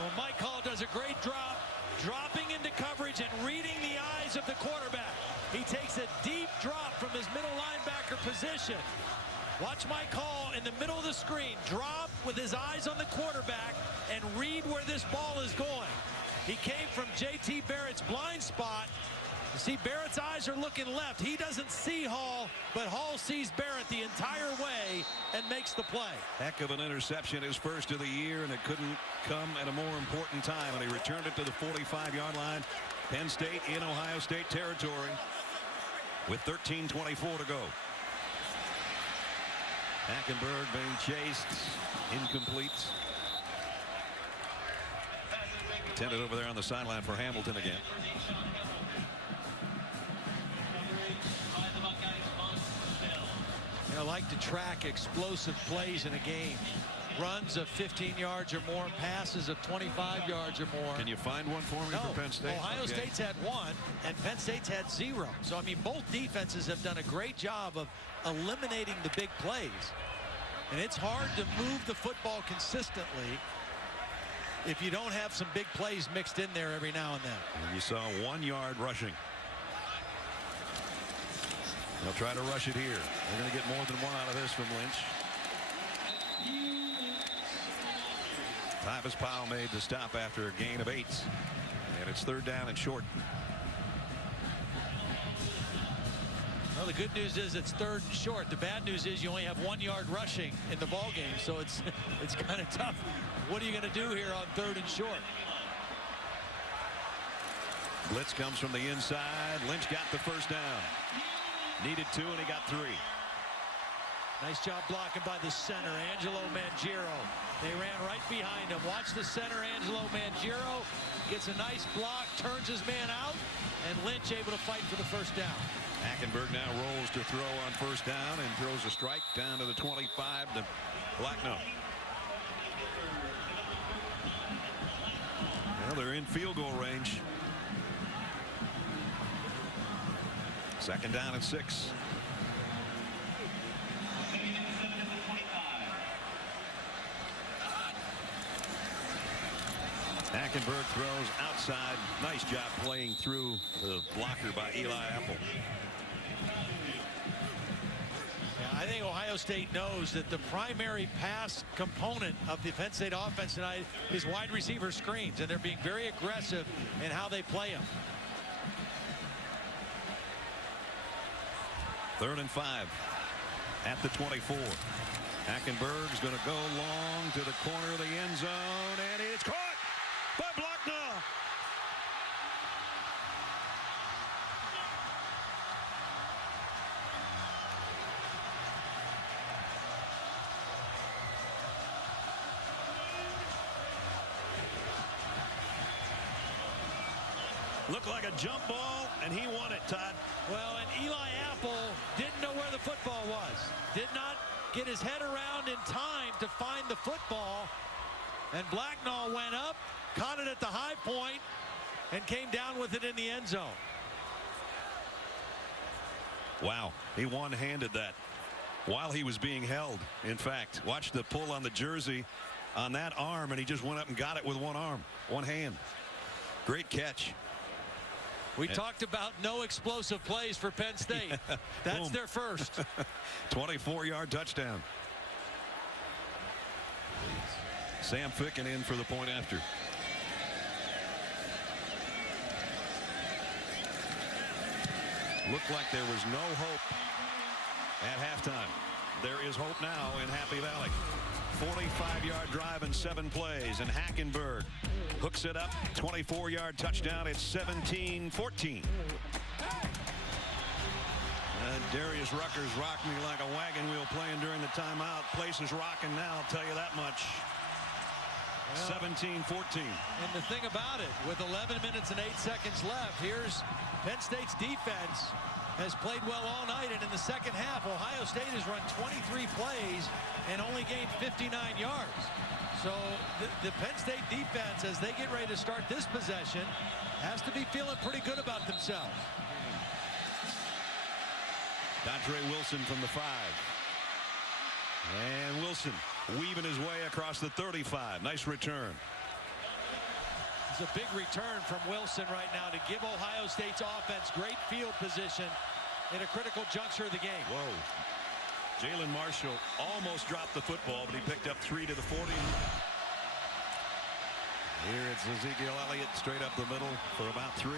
Well, Mike Hull does a great drop, dropping into coverage and reading the eyes of the quarterback. He takes a deep drop from his middle linebacker position. Watch Mike Hull in the middle of the screen, drop with his eyes on the quarterback and read where this ball is going. He came from J.T. Barrett's blind spot. You see, Barrett's eyes are looking left. He doesn't see Hall, but Hall sees Barrett the entire way and makes the play. Heck of an interception, his first of the year, and it couldn't come at a more important time, and he returned it to the 45-yard line. Penn State in Ohio State territory with 13:24 to go. Hackenberg being chased. Incomplete. Intended over there on the sideline for Hamilton again. I like to track explosive plays in a game. Runs of 15 yards or more, passes of 25 yards or more. Can you find one for me No. for Penn State? Ohio State's had one, and Penn State's had 0. So, I mean, both defenses have done a great job of eliminating the big plays. And it's hard to move the football consistently if you don't have some big plays mixed in there every now and then. And you saw 1 yard rushing. They'll try to rush it here. They're going to get more than one out of this from Lynch. Tyvis Powell made the stop after a gain of 8. And it's 3rd down and short. Well, the good news is it's 3rd and short. The bad news is you only have 1 yard rushing in the ball game, so it's kind of tough. What are you going to do here on 3rd and short? Blitz comes from the inside. Lynch got the 1st down. Needed 2 and he got 3. Nice job blocking by the center, Angelo Mangiero. They ran right behind him. Watch the center, Angelo Mangiero gets a nice block, turns his man out, and Lynch able to fight for the 1st down. Hackenberg now rolls to throw on 1st down and throws a strike down to the 25 to Blacknell. Well, they're in field goal range. 2nd down and 6. Hackenberg throws outside. Nice job playing through the blocker by Eli Apple. Yeah, I think Ohio State knows that the primary pass component of the Penn State offense tonight is wide receiver screens, and they're being very aggressive in how they play them. 3rd and 5 at the 24. Hackenberg's going to go long to the corner of the end zone, and it's caught by Blacknell. Looked like a jump ball, and he won it, Todd. Well, and Eli Apple didn't know where the football was. Did not get his head around in time to find the football. And Blacknell went up, caught it at the high point, and came down with it in the end zone. Wow, he one-handed that while he was being held. In fact, watch the pull on the jersey on that arm, and he just went up and got it with one arm, one hand. Great catch. We talked about no explosive plays for Penn State. Yeah, that's boom. their first. 24-yard touchdown. Sam Ficken in for the point after. Looked like there was no hope at halftime. There is hope now in Happy Valley. 45-yard drive in 7 plays, and Hackenberg hooks it up. 24-yard touchdown. It's 17-14. Darius Rucker's rocked me like a wagon wheel playing during the timeout. Place is rocking now, I'll tell you that much. 17-14. And the thing about it, with 11 minutes and 8 seconds left, here's Penn State's defense has played well all night, and in the second half, Ohio State has run 23 plays and only gained 59 yards. So the Penn State defense, as they get ready to start this possession, has to be feeling pretty good about themselves. Dontre Wilson from the 5. And Wilson weaving his way across the 35. Nice return. It's a big return from Wilson right now to give Ohio State's offense great field position in a critical juncture of the game. Whoa. Jalen Marshall almost dropped the football, but he picked up 3 to the 40. Here it's Ezekiel Elliot straight up the middle for about 3.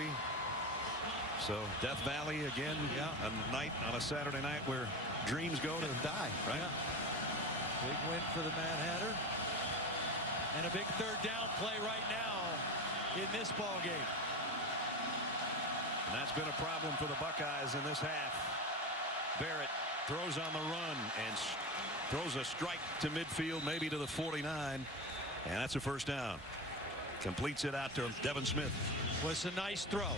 So Death Valley again, a night on a Saturday night where dreams go to die, right? Yeah. Big win for the Mad Hatter. And a big 3rd down play right now in this ball game. And that's been a problem for the Buckeyes in this half. Barrett throws on the run and Throws a strike to midfield, maybe to the 49. And that's a first down. Completes it out to Devin Smith. Was a nice throw.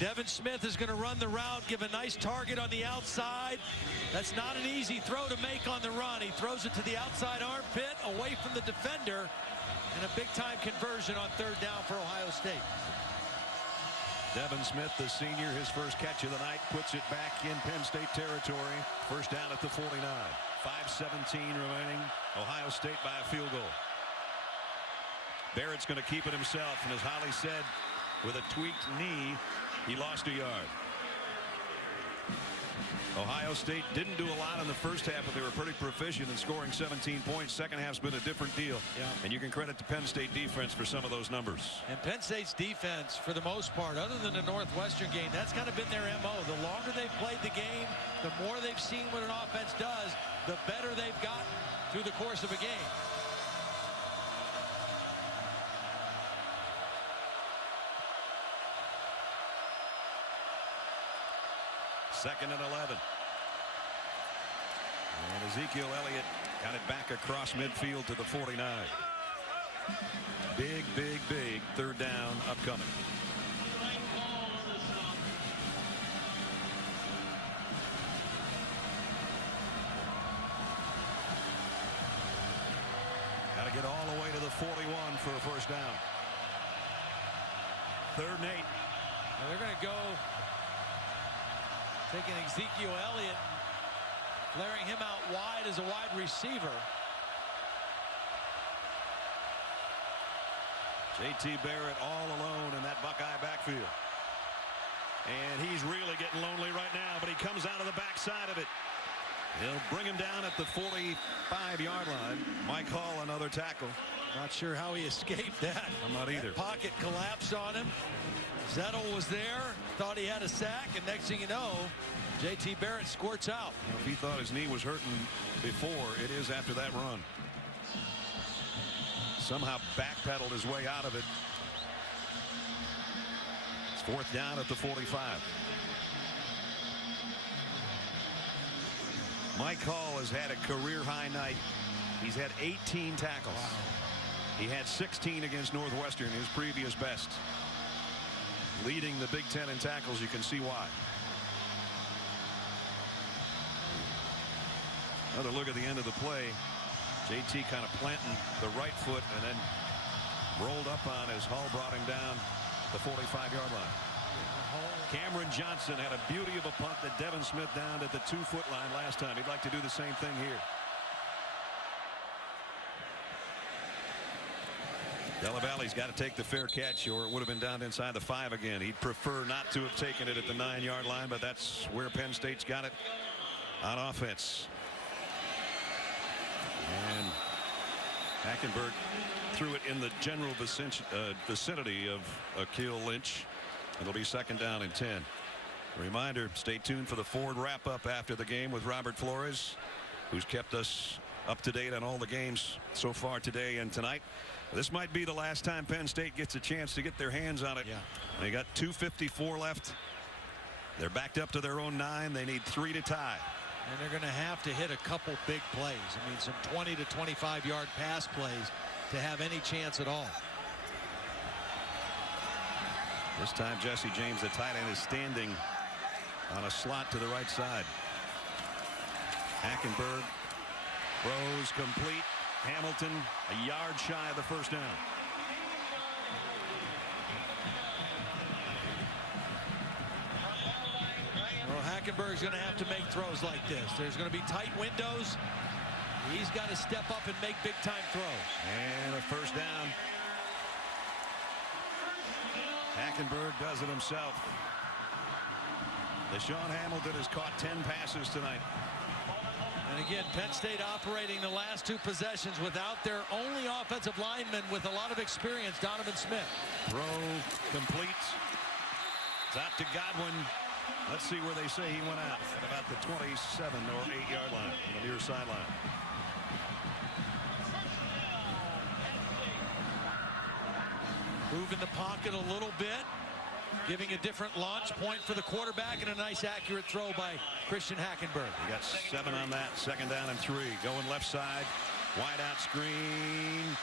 Devin Smith is going to run the route, give a nice target on the outside. That's not an easy throw to make on the run. He throws it to the outside armpit, away from the defender, and a big-time conversion on third down for Ohio State. Devin Smith, the senior, his first catch of the night, puts it back in Penn State territory. First down at the 49. 5:17 remaining. Ohio State by a field goal. Barrett's going to keep it himself, and as Holly said, with a tweaked knee, he lost a yard. Ohio State didn't do a lot in the first half, but they were pretty proficient in scoring 17 points. Second half's been a different deal. Yeah. And you can credit the Penn State defense for some of those numbers. And Penn State's defense, for the most part, other than the Northwestern game, that's kind of been their MO. The longer they've played the game, the more they've seen what an offense does, the better they've gotten through the course of a game. Second and 11. And Ezekiel Elliot got it back across midfield to the 49. Big, big, big third down upcoming. Got to get all the way to the 41 for a first down. Third and 8. Now they're going to go taking Ezekiel Elliott, flaring him out wide as a wide receiver. J.T. Barrett all alone in that Buckeye backfield. And he's really getting lonely right now, but he comes out of the backside of it. He'll bring him down at the 45-yard line. Mike Hall, another tackle. Not sure how he escaped that. I'm not either. That pocket collapsed on him. Zettel was there, thought he had a sack, and next thing you know, J.T. Barrett squirts out. If he thought his knee was hurting before, it is after that run. Somehow backpedaled his way out of it. It's fourth down at the 45. Mike Hall has had a career-high night. He's had 18 tackles. Wow. He had 16 against Northwestern, his previous best. Leading the Big Ten in tackles, you can see why. Another look at the end of the play. JT kind of planting the right foot and then rolled up on as Hall brought him down the 45-yard line. Cameron Johnson had a beauty of a punt that Devin Smith downed at the 2-foot line last time. He'd like to do the same thing here. Della Valley's got to take the fair catch, or it would have been down inside the 5 again. He'd prefer not to have taken it at the 9-yard line, but that's where Penn State's got it on offense. And Hackenberg threw it in the general vicinity of Akil Lynch. It'll be second down and 10. A reminder, stay tuned for the Ford wrap-up after the game with Robert Flores, who's kept us up to date on all the games so far today and tonight. This might be the last time Penn State gets a chance to get their hands on it. Yeah. They got 2:54 left. They're backed up to their own 9. They need 3 to tie. And they're going to have to hit a couple big plays. I mean, some 20 to 25-yard pass plays to have any chance at all. This time Jesse James, the tight end, is standing on a slot to the right side. Hackenberg throws complete. Hamilton a yard shy of the first down. Well, Hackenberg's going to have to make throws like this. There's going to be tight windows. He's got to step up and make big-time throws. And a first down. Hackenberg does it himself. Deshaun Hamilton has caught 10 passes tonight. And again, Penn State operating the last 2 possessions without their only offensive lineman with a lot of experience, Donovan Smith. Throw complete. It's out to Godwin. Let's see where they say he went out. At about the 27 or 8-yard line on the near sideline. Move in the pocket a little bit. giving a different launch point for the quarterback, and a nice accurate throw by Christian Hackenberg. He got 7 on that. 2nd down and 3. Going left side. Wide out screen.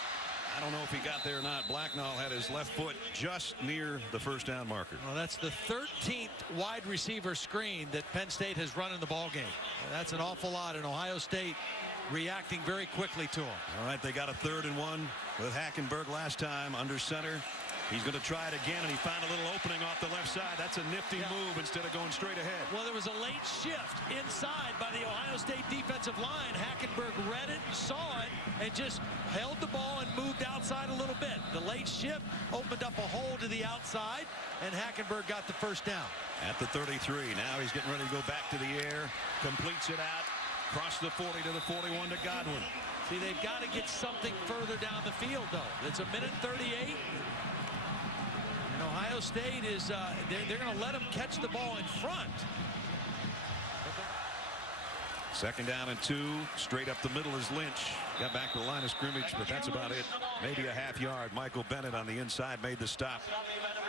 I don't know if he got there or not. Blacknall had his left foot just near the first down marker. Well, that's the 13th wide receiver screen that Penn State has run in the ball game. That's an awful lot, and Ohio State reacting very quickly to him. All right, they got a 3rd and 1 with Hackenberg last time under center. He's going to try it again, and he found a little opening off the left side. That's a nifty move instead of going straight ahead. Well, there was a late shift inside by the Ohio State defensive line. Hackenberg read it, saw it, and just held the ball and moved outside a little bit. The late shift opened up a hole to the outside, and Hackenberg got the first down. At the 33, now he's getting ready to go back to the air, completes it out, across the 40 to the 41 to Godwin. See, they've got to get something further down the field, though. It's a minute 38. And Ohio State is, they're going to let him catch the ball in front. 2nd down and 2. Straight up the middle is Lynch. Got back to the line of scrimmage, but that's about it. Maybe a half yard. Michael Bennett on the inside made the stop.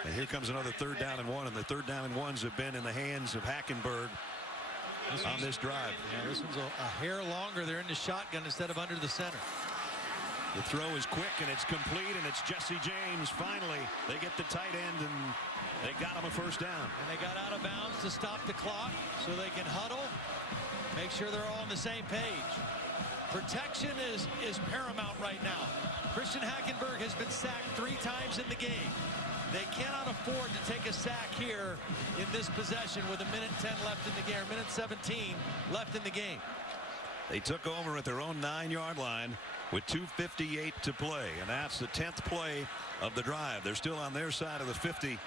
And here comes another 3rd down and 1. And the 3rd down and 1s have been in the hands of Hackenberg on this drive. Yeah, this one's a hair longer. They're in the shotgun instead of under the center. The throw is quick, and it's complete, and it's Jesse James. Finally, they get the tight end, and they got him a first down. And they got out of bounds to stop the clock so they can huddle, make sure they're all on the same page. Protection is paramount right now. Christian Hackenberg has been sacked 3 times in the game. They cannot afford to take a sack here in this possession with a minute 10 left in the game, or minute 17 left in the game. They took over at their own 9-yard line with 2:58 to play, and that's the 10th play of the drive. They're still on their side of the 50,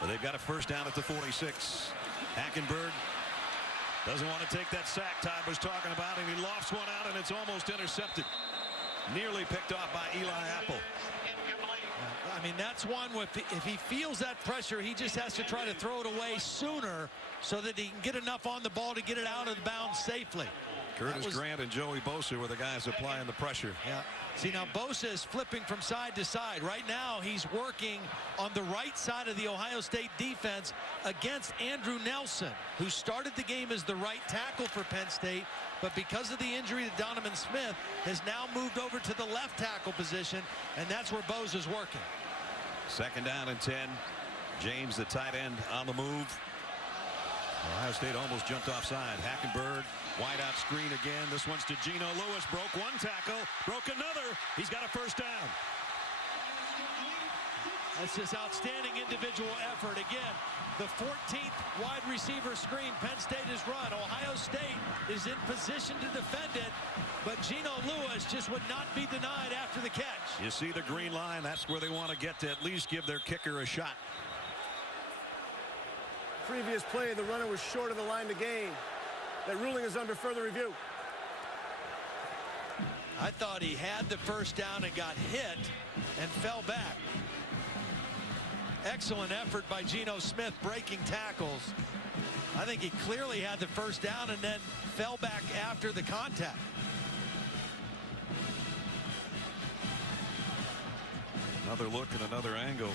but they've got a first down at the 46. Hackenberg doesn't want to take that sack Todd was talking about, and he lofts one out, and it's almost intercepted. Nearly picked off by Eli Apple. I mean, that's one if he feels that pressure, he just has to try to throw it away sooner so that he can get enough on the ball to get it out of the bounds safely. Curtis Grant and Joey Bosa were the guys applying the pressure. Yeah. See, now Bosa is flipping from side to side. Right now, he's working on the right side of the Ohio State defense against Andrew Nelson, who started the game as the right tackle for Penn State, but because of the injury to Donovan Smith, has now moved over to the left tackle position, and that's where Bosa's working. 2nd down and 10. James, the tight end, on the move. Ohio State almost jumped offside. Hackenberg, wide out screen again. This one's to Geno Lewis. Broke one tackle, broke another. He's got a first down. That's just outstanding individual effort. Again, the 14th wide receiver screen Penn State has run. Ohio State is in position to defend it, but Geno Lewis just would not be denied after the catch. You see the green line. That's where they want to get to at least give their kicker a shot. Previous play, the runner was short of the line to gain. That ruling is under further review. I thought he had the first down and got hit and fell back. Excellent effort by Geno Smith breaking tackles. I think he clearly had the first down and then fell back after the contact. Another look and another angle.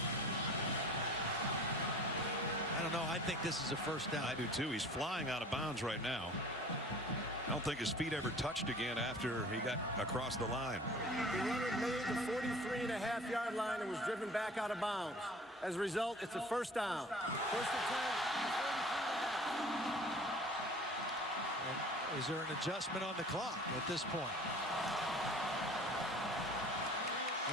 I don't know. I think this is a first down. I do too. He's flying out of bounds right now. I don't think his feet ever touched again after he got across the line. The runner made the 43.5-yard line and was driven back out of bounds. As a result, it's a first down. First and 10. Is there an adjustment on the clock at this point?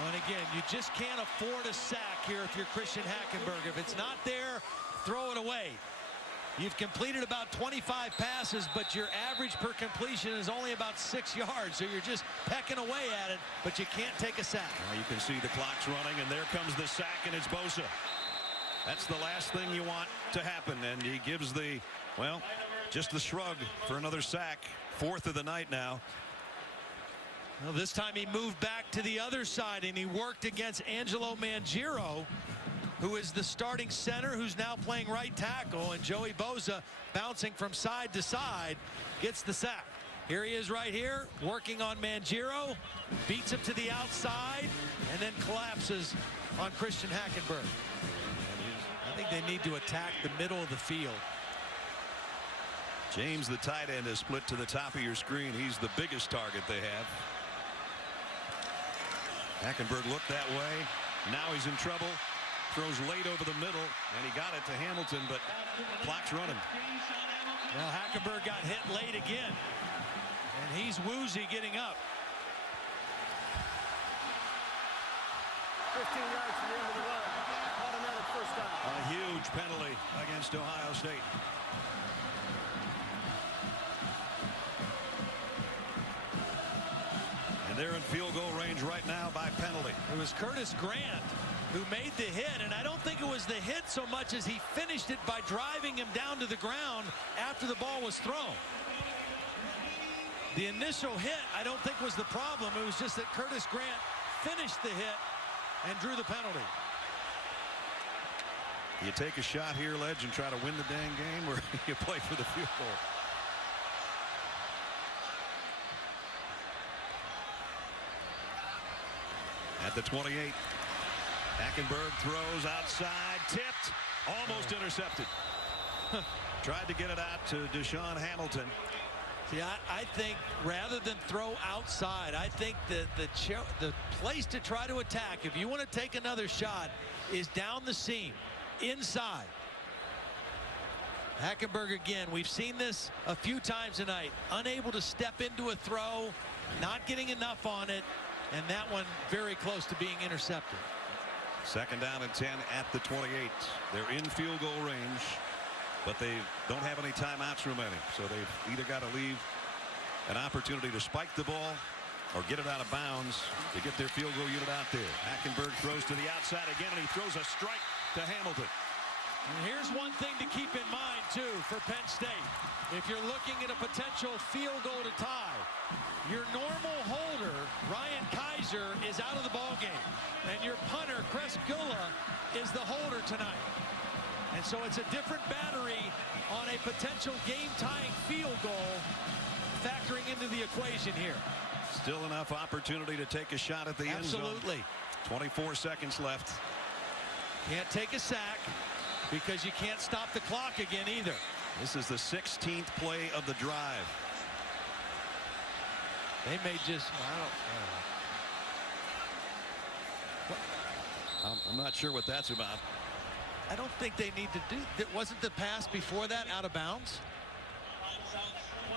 And again, you just can't afford a sack here if you're Christian Hackenberg. If it's not there, throw it away. You've completed about 25 passes, but your average per completion is only about 6 yards. So you're just pecking away at it, but you can't take a sack. Well, you can see the clock's running, and there comes the sack, and it's Bosa. That's the last thing you want to happen, and he gives the, well, just the shrug for another sack. 4th of the night now. Well, this time he moved back to the other side, and he worked against Angelo Mangiro, who is the starting center, who's now playing right tackle, and Joey Bosa bouncing from side to side gets the sack. Here he is right here, working on Mangiro, beats him to the outside, and then collapses on Christian Hackenberg. I think they need to attack the middle of the field. James, the tight end, is split to the top of your screen. He's the biggest target they have. Hackenberg looked that way. Now he's in trouble. Throws late over the middle, and he got it to Hamilton, but clock's running. Well, Hackenberg got hit late again, and he's woozy getting up. 15 yards from the end of the run. Automatic first down. A huge penalty against Ohio State. And they're in field goal range right now by penalty. It was Curtis Grant who made the hit, and I don't think it was the hit so much as he finished it by driving him down to the ground after the ball was thrown. The initial hit, I don't think, was the problem. It was just that Curtis Grant finished the hit and drew the penalty. You take a shot here, Ledge, and try to win the dang game, or you play for the field goal. At the 28, Hackenberg throws outside, tipped, almost intercepted. Tried to get it out to Deshaun Hamilton. See, I think rather than throw outside, I think the place to try to attack, if you want to take another shot, is down the seam, inside. Hackenberg again, we've seen this a few times tonight, unable to step into a throw, not getting enough on it, and that one very close to being intercepted. Second down and 10 at the 28. They're in field goal range, but they don't have any timeouts remaining, so they've either got to leave an opportunity to spike the ball or get it out of bounds to get their field goal unit out there. Hackenberg throws to the outside again, and he throws a strike to Hamilton. And here's one thing to keep in mind, too, for Penn State. If you're looking at a potential field goal to tie, your normal holder, Ryan Kaiser, is out of the ball game. And your punter, Chris Gulla, is the holder tonight. And so it's a different battery on a potential game-tying field goal factoring into the equation here. Still enough opportunity to take a shot at the end zone. Absolutely. 24 seconds left. Can't take a sack because you can't stop the clock again either. This is the 16th play of the drive. They may just, I'm not sure what that's about. I don't think they need to do that. Wasn't the pass before that out of bounds?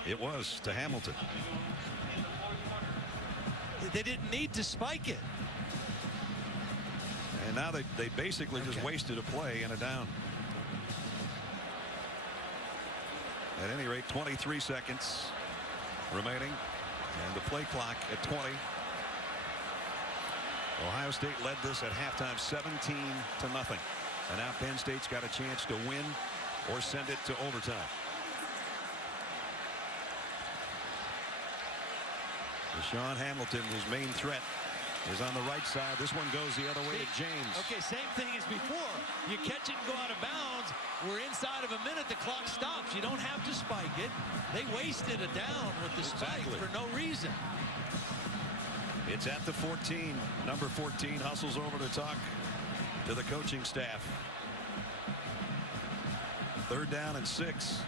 It was to Hamilton. They didn't need to spike it. And now they basically just wasted a play and a down. At any rate, 23 seconds remaining, and the play clock at 20. Ohio State led this at halftime 17-0. And now Penn State's got a chance to win or send it to overtime. Deshaun Hamilton, his main threat, is on the right side. This one goes the other way to James. Okay, same thing as before. You catch it and go out of bounds. We're inside of a minute. The clock stops. You don't have to spike it. They wasted a down with the spike for no reason. It's at the 14. Number 14 hustles over to talk to the coaching staff. Third down and 6.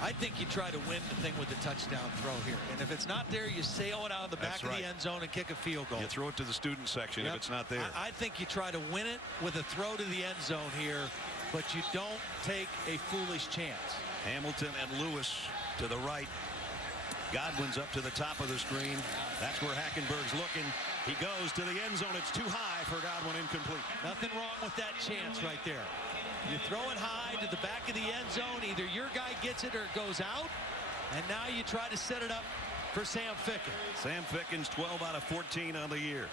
I think you try to win the thing with the touchdown throw here. And if it's not there, you sail it out of the back of the end zone and kick a field goal. You throw it to the student section if it's not there. I think you try to win it with a throw to the end zone here, but you don't take a foolish chance. Hamilton and Lewis to the right. Godwin's up to the top of the screen. That's where Hackenberg's looking. He goes to the end zone. It's too high for Godwin, incomplete. Nothing wrong with that chance right there. You throw it high to the back of the end zone. Either your guy gets it or it goes out. And now you try to set it up for Sam Ficken. Sam Ficken's 12 out of 14 on the year.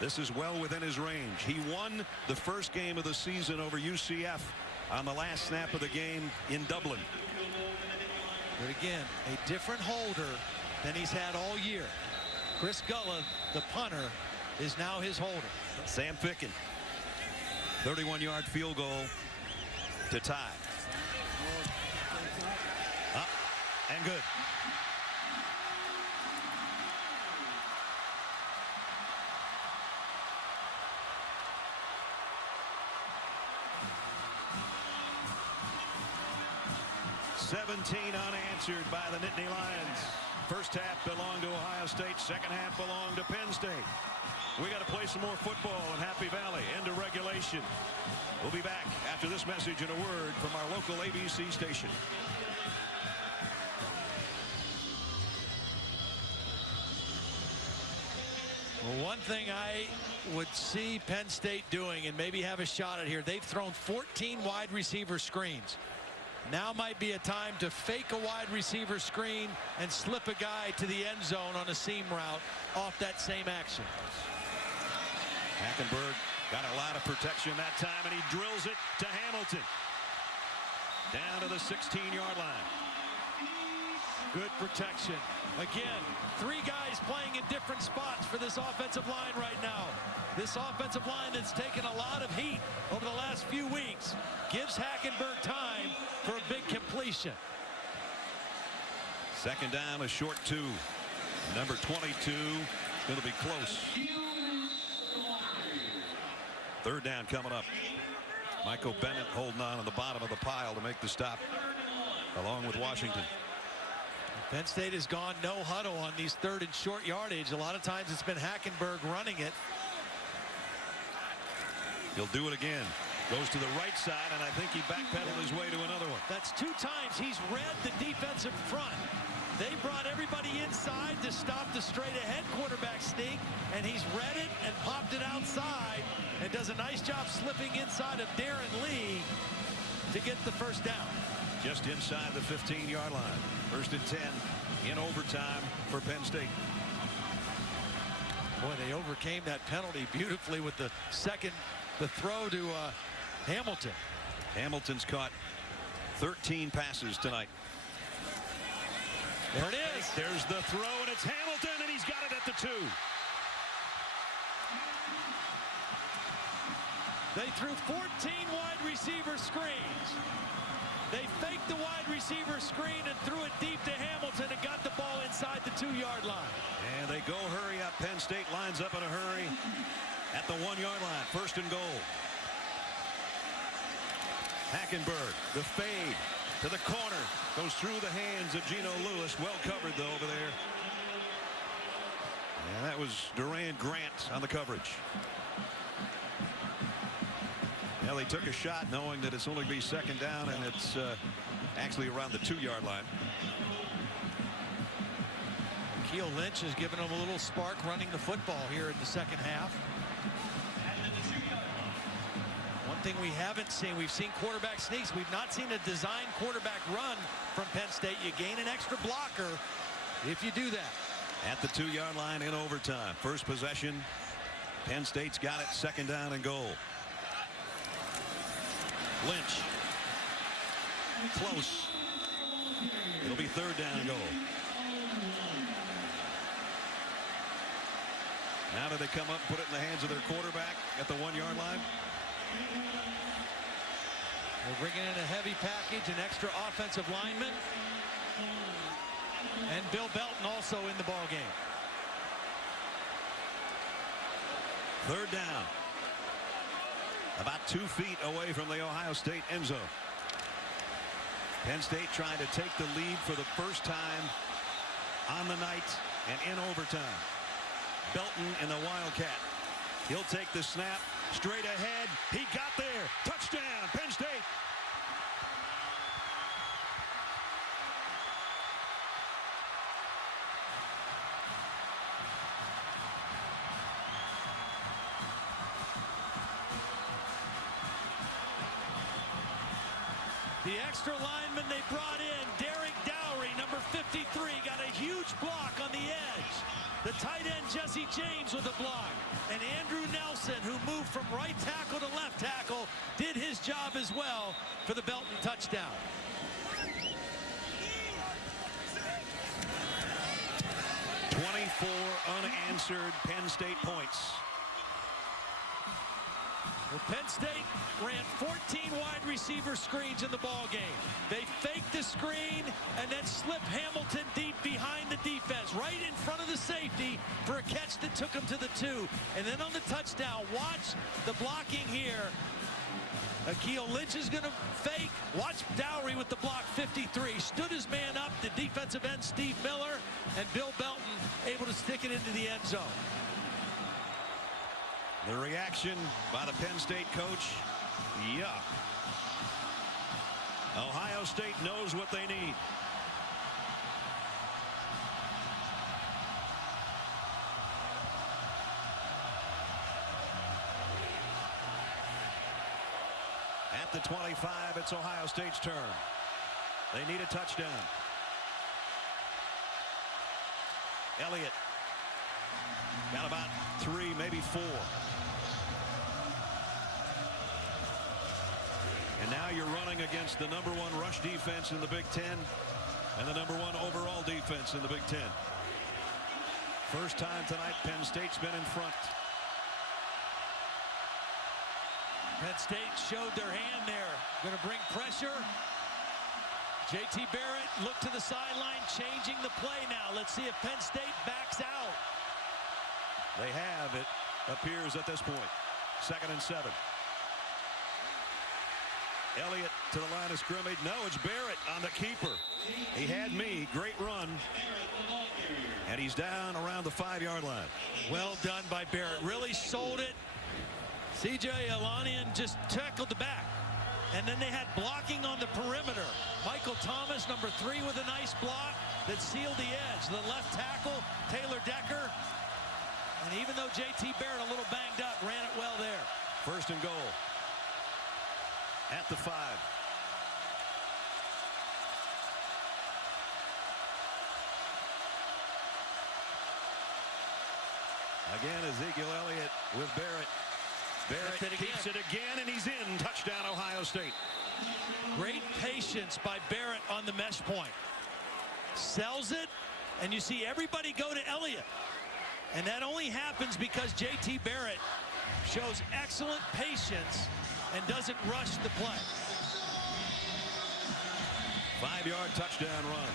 This is well within his range. He won the first game of the season over UCF on the last snap of the game in Dublin. But again, a different holder than he's had all year. Chris Gulla, the punter, is now his holder. Sam Ficken. 31-yard field goal to tie. Up and good. 17 unanswered by the Nittany Lions. First half belonged to Ohio State. Second half belonged to Penn State. We got to play some more football in Happy Valley. End of regulation. We'll be back after this message and a word from our local ABC station. Well, one thing I would see Penn State doing, and maybe have a shot at here, they've thrown 14 wide receiver screens. Now might be a time to fake a wide receiver screen and slip a guy to the end zone on a seam route off that same action. Hackenberg got a lot of protection that time, and he drills it to Hamilton. Down to the 16-yard line. Good protection. Again, 3 guys playing in different spots for this offensive line right now. This offensive line that's taken a lot of heat over the last few weeks gives Hackenberg time for a big completion. Second down, a short 2. Number 22 going to be close. Third down coming up. Michael Bennett holding on the bottom of the pile to make the stop along with Washington. Penn State has gone no huddle on these third and short yardage. A lot of times it's been Hackenberg running it. He'll do it again. Goes to the right side, and I think he backpedaled his way to another one. That's 2 times he's read the defensive front. They brought everybody inside to stop the straight-ahead quarterback sneak, and he's read it and popped it outside and does a nice job slipping inside of Darren Lee to get the first down. Just inside the 15-yard line. First and 10 in overtime for Penn State. Boy, they overcame that penalty beautifully with the throw to Hamilton. Hamilton's caught 13 passes tonight. There it is. There's the throw, and it's Hamilton, and he's got it at the 2. They threw 14 wide receiver screens. They faked the wide receiver screen and threw it deep to Hamilton and got the ball inside the 2-yard line. And they go hurry up. Penn State lines up in a hurry at the 1-yard line. First and goal. Hackenberg, the fade to the corner. Goes through the hands of Geno Lewis. Well covered, though, over there. And that was Durand Grant on the coverage. Well, they took a shot knowing that it's only be second down, and it's actually around the 2-yard line. Ezekiel Lynch has given them a little spark running the football here in the second half. One thing we haven't seen, we've seen quarterback sneaks. We've not seen a design quarterback run from Penn State. You gain an extra blocker if you do that. At the 2-yard line in overtime. First possession. Penn State's got it. Second down and goal. Lynch. Close. It'll be third down and goal. Now do they come up and put it in the hands of their quarterback at the 1-yard line? They're bringing in a heavy package, an extra offensive lineman. And Bill Belton also in the ball game. Third down. About 2 feet away from the Ohio State end zone. Penn State trying to take the lead for the first time on the night and in overtime. Belton in the Wildcat. He'll take the snap straight ahead. He got there. Touchdown, Penn State. The extra lineman they brought in, Derek Dowry, number 53, got a huge block on the edge. The tight end, Jesse James, with a block. And Andrew Nelson, who moved from right tackle to left tackle, did his job as well for the Belton touchdown. Unanswered Penn State points. Well, Penn State ran 14 wide receiver screens in the ball game. They faked the screen and then slipped Hamilton deep behind the defense, right in front of the safety for a catch that took him to the 2. And then on the touchdown, watch the blocking here. Ezekiel Lynch is going to fake. Watch Dowry with the block 53. defensive end Steve Miller, and Bill Belton able to stick it into the end zone. The reaction by the Penn State coach, yuck. Ohio State knows what they need. At the 25, it's Ohio State's turn. They need a touchdown. Elliot got about 3, maybe 4. And now you're running against the #1 rush defense in the Big Ten and the #1 overall defense in the Big Ten. First time tonight Penn State's been in front. Penn State showed their hand there. Going to bring pressure. J.T. Barrett looked to the sideline, changing the play now. Let's see if Penn State backs out. They have, it appears at this point. 2nd and 7. Elliot to the line of scrimmage. No, it's Barrett on the keeper. He had me. Great run. And he's down around the 5-yard line. Well done by Barrett. Really sold it. C.J. Elanian just tackled the back. And then they had blocking on the perimeter. Michael Thomas, number 3, with a nice block that sealed the edge. The left tackle, Taylor Decker. And even though J.T. Barrett a little banged up, ran it well there. 1st and goal. At the 5. Again, Ezekiel Elliott with Barrett. Barrett keeps it again, and he's in. Touchdown, Ohio State. Great patience by Barrett on the mesh point. Sells it, and you see everybody go to Elliott. And that only happens because J.T. Barrett shows excellent patience and doesn't rush the play. 5-yard touchdown run.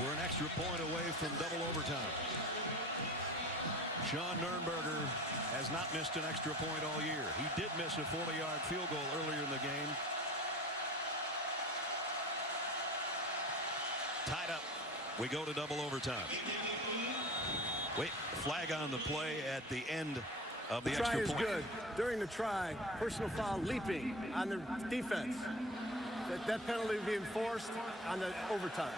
We're an extra point away from double overtime. Sean Nurnberger has not missed an extra point all year. He did miss a 40-yard field goal earlier in the game. Tied up. We go to double overtime. Wait, flag on the play at the end of the extra point. Try is good. During the try, personal foul leaping on the defense. That penalty being enforced on the overtime.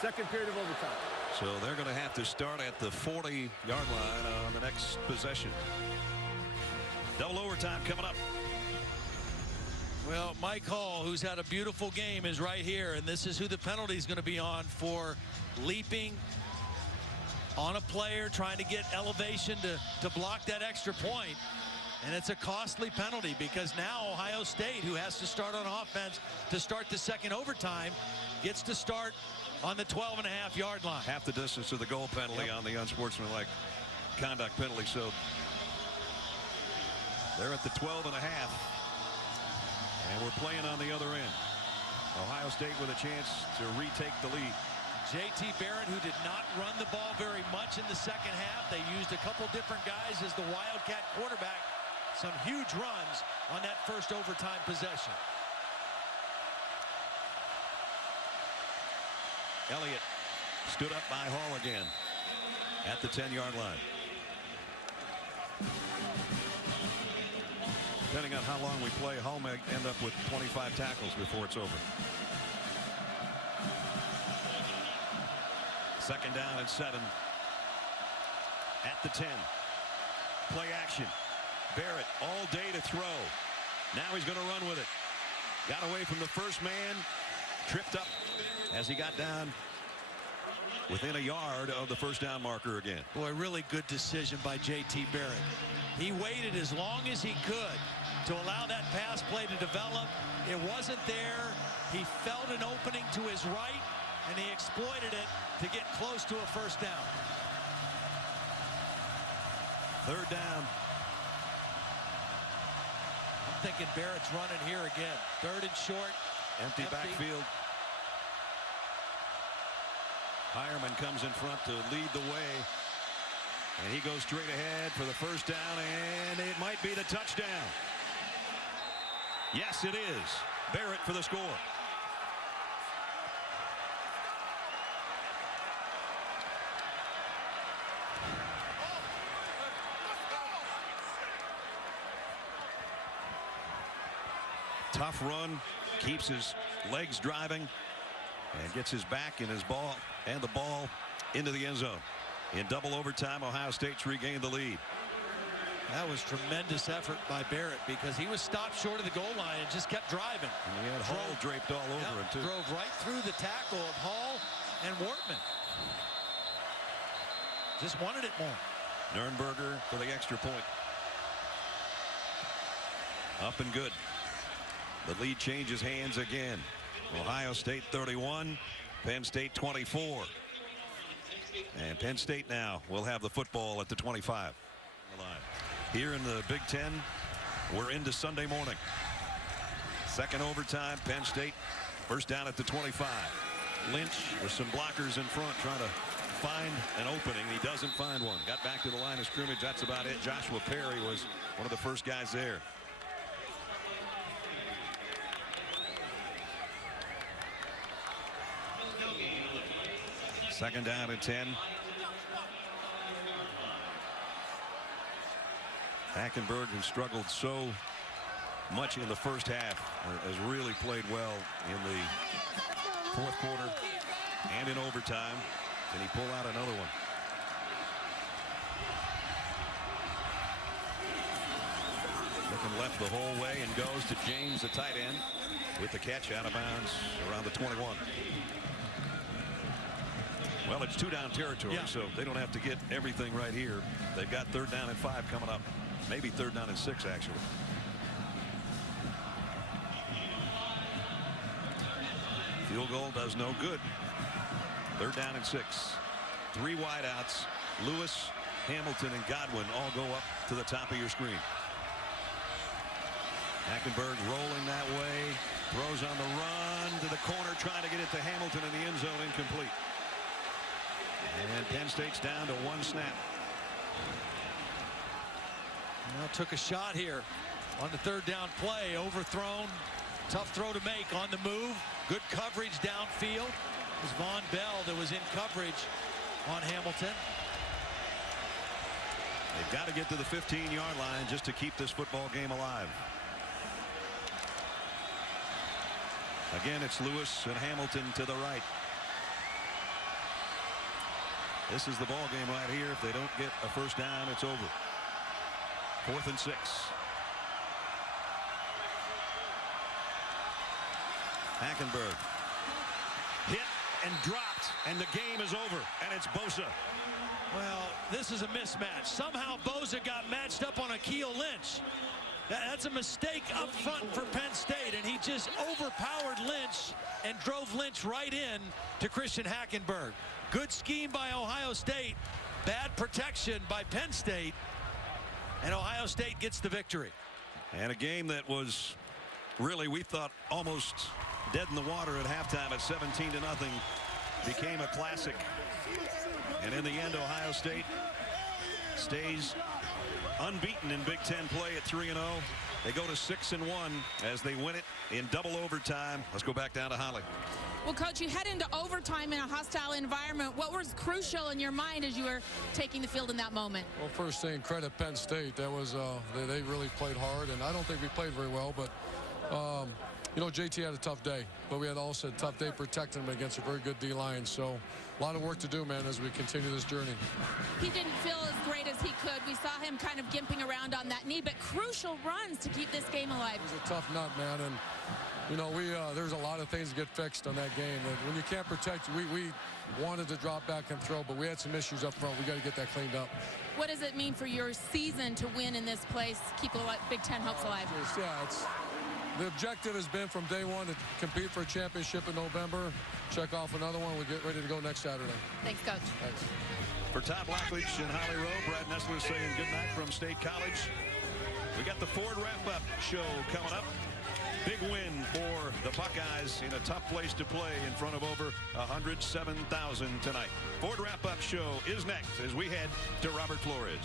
Second period of overtime. So they're going to have to start at the 40-yard line on the next possession. Double overtime coming up. Well, Mike Hall, who's had a beautiful game, is right here, and this is who the penalty is going to be on for leaping on a player, trying to get elevation to block that extra point. And it's a costly penalty because now Ohio State, who has to start on offense to start the second overtime, gets to start on the 12.5-yard line. Half the distance of the goal penalty on the unsportsmanlike conduct penalty. So they're at the 12.5. And we're playing on the other end. Ohio State with a chance to retake the lead. J.T. Barrett, who did not run the ball very much in the second half. They used a couple different guys as the Wildcat quarterback. Some huge runs on that first overtime possession. Elliot stood up by Hall again at the 10-yard line. Depending on how long we play, Hall may end up with 25 tackles before it's over. 2nd down and 7. At the 10. Play action. Barrett all day to throw. Now he's going to run with it. Got away from the first man. Tripped up as he got down within a yard of the first down marker again. Boy, really good decision by J.T. Barrett. He waited as long as he could to allow that pass play to develop. It wasn't there. He felt an opening to his right, and he exploited it to get close to a first down. 3rd down. I'm thinking Barrett's running here again. 3rd and short. Empty backfield. Hireman comes in front to lead the way. And he goes straight ahead for the first down, and it might be the touchdown. Yes, it is. Barrett for the score. Tough run, keeps his legs driving, and gets his back and his ball and the ball into the end zone. In double overtime, Ohio State's regained the lead. That was tremendous effort by Barrett because he was stopped short of the goal line and just kept driving. And he had Hall draped all over him, too. Drove right through the tackle of Hall and Wortman. Just wanted it more. Nurnberger for the extra point. Up and good. The lead changes hands again. Ohio State 31, Penn State 24. And Penn State now will have the football at the 25. Here in the Big Ten, we're into Sunday morning. Second overtime, Penn State first down at the 25. Lynch with some blockers in front trying to find an opening. He doesn't find one. Got back to the line of scrimmage. That's about it. Joshua Perry was one of the first guys there. Second down and 10. Hackenberg, who struggled so much in the first half, has really played well in the fourth quarter and in overtime. Can he pull out another one? Looking left the whole way and goes to James, the tight end, with the catch out of bounds around the 21. Well, it's 2-down territory, so they don't have to get everything right here. They've got 3rd down and 5 coming up. Maybe 3rd down and 6, actually. Field goal does no good. 3rd down and 6. 3 wideouts. Lewis, Hamilton, and Godwin all go up to the top of your screen. Hackenberg rolling that way. Throws on the run to the corner, trying to get it to Hamilton in the end zone, incomplete. And Penn State's down to 1 snap. Well, took a shot here on the 3rd down play. Overthrown. Tough throw to make on the move. Good coverage downfield. It was Von Bell that was in coverage on Hamilton. They've got to get to the 15-yard line just to keep this football game alive. Again, it's Lewis and Hamilton to the right. This is the ball game right here. If they don't get a first down, it's over. 4th and 6. Hackenberg hit and dropped, and the game is over, and it's Bosa. Well, this is a mismatch. Somehow Bosa got matched up on Akeel Lynch. That's a mistake up front for Penn State, and he just overpowered Lynch and drove Lynch right in to Christian Hackenberg. Good scheme by Ohio State, bad protection by Penn State, and Ohio State gets the victory. And a game that was really, we thought, almost dead in the water at halftime at 17-0 became a classic. And in the end, Ohio State stays unbeaten in Big Ten play at 3-0. They go to 6-1 as they win it in double overtime. Let's go back down to Holly. Well, Coach, you head into overtime in a hostile environment. What was crucial in your mind as you were taking the field in that moment? Well, first thing, credit Penn State. That was they really played hard, and I don't think we played very well, but you know, JT had a tough day, but we had also a tough day protecting him against a very good D-line. So a lot of work to do, man, as we continue this journey. He didn't feel as great as he could. We saw him kind of gimping around on that knee, but crucial runs to keep this game alive. It was a tough nut, man, and you know, there's a lot of things to get fixed on that game. And when you can't protect, we wanted to drop back and throw, but we had some issues up front. We got to get that cleaned up. What does it mean for your season to win in this place, keep the Big Ten hopes alive? Yeah, the objective has been from day one to compete for a championship in November. Check off another one. We get ready to go next Saturday. Thanks, Coach. Thanks. For Todd Blackledge and Holly Rowe, Brad Nessler saying good night from State College. We got the Ford Wrap-Up Show coming up. Big win for the Buckeyes in a tough place to play in front of over 107,000 tonight. Ford Wrap-Up Show is next as we head to Robert Flores.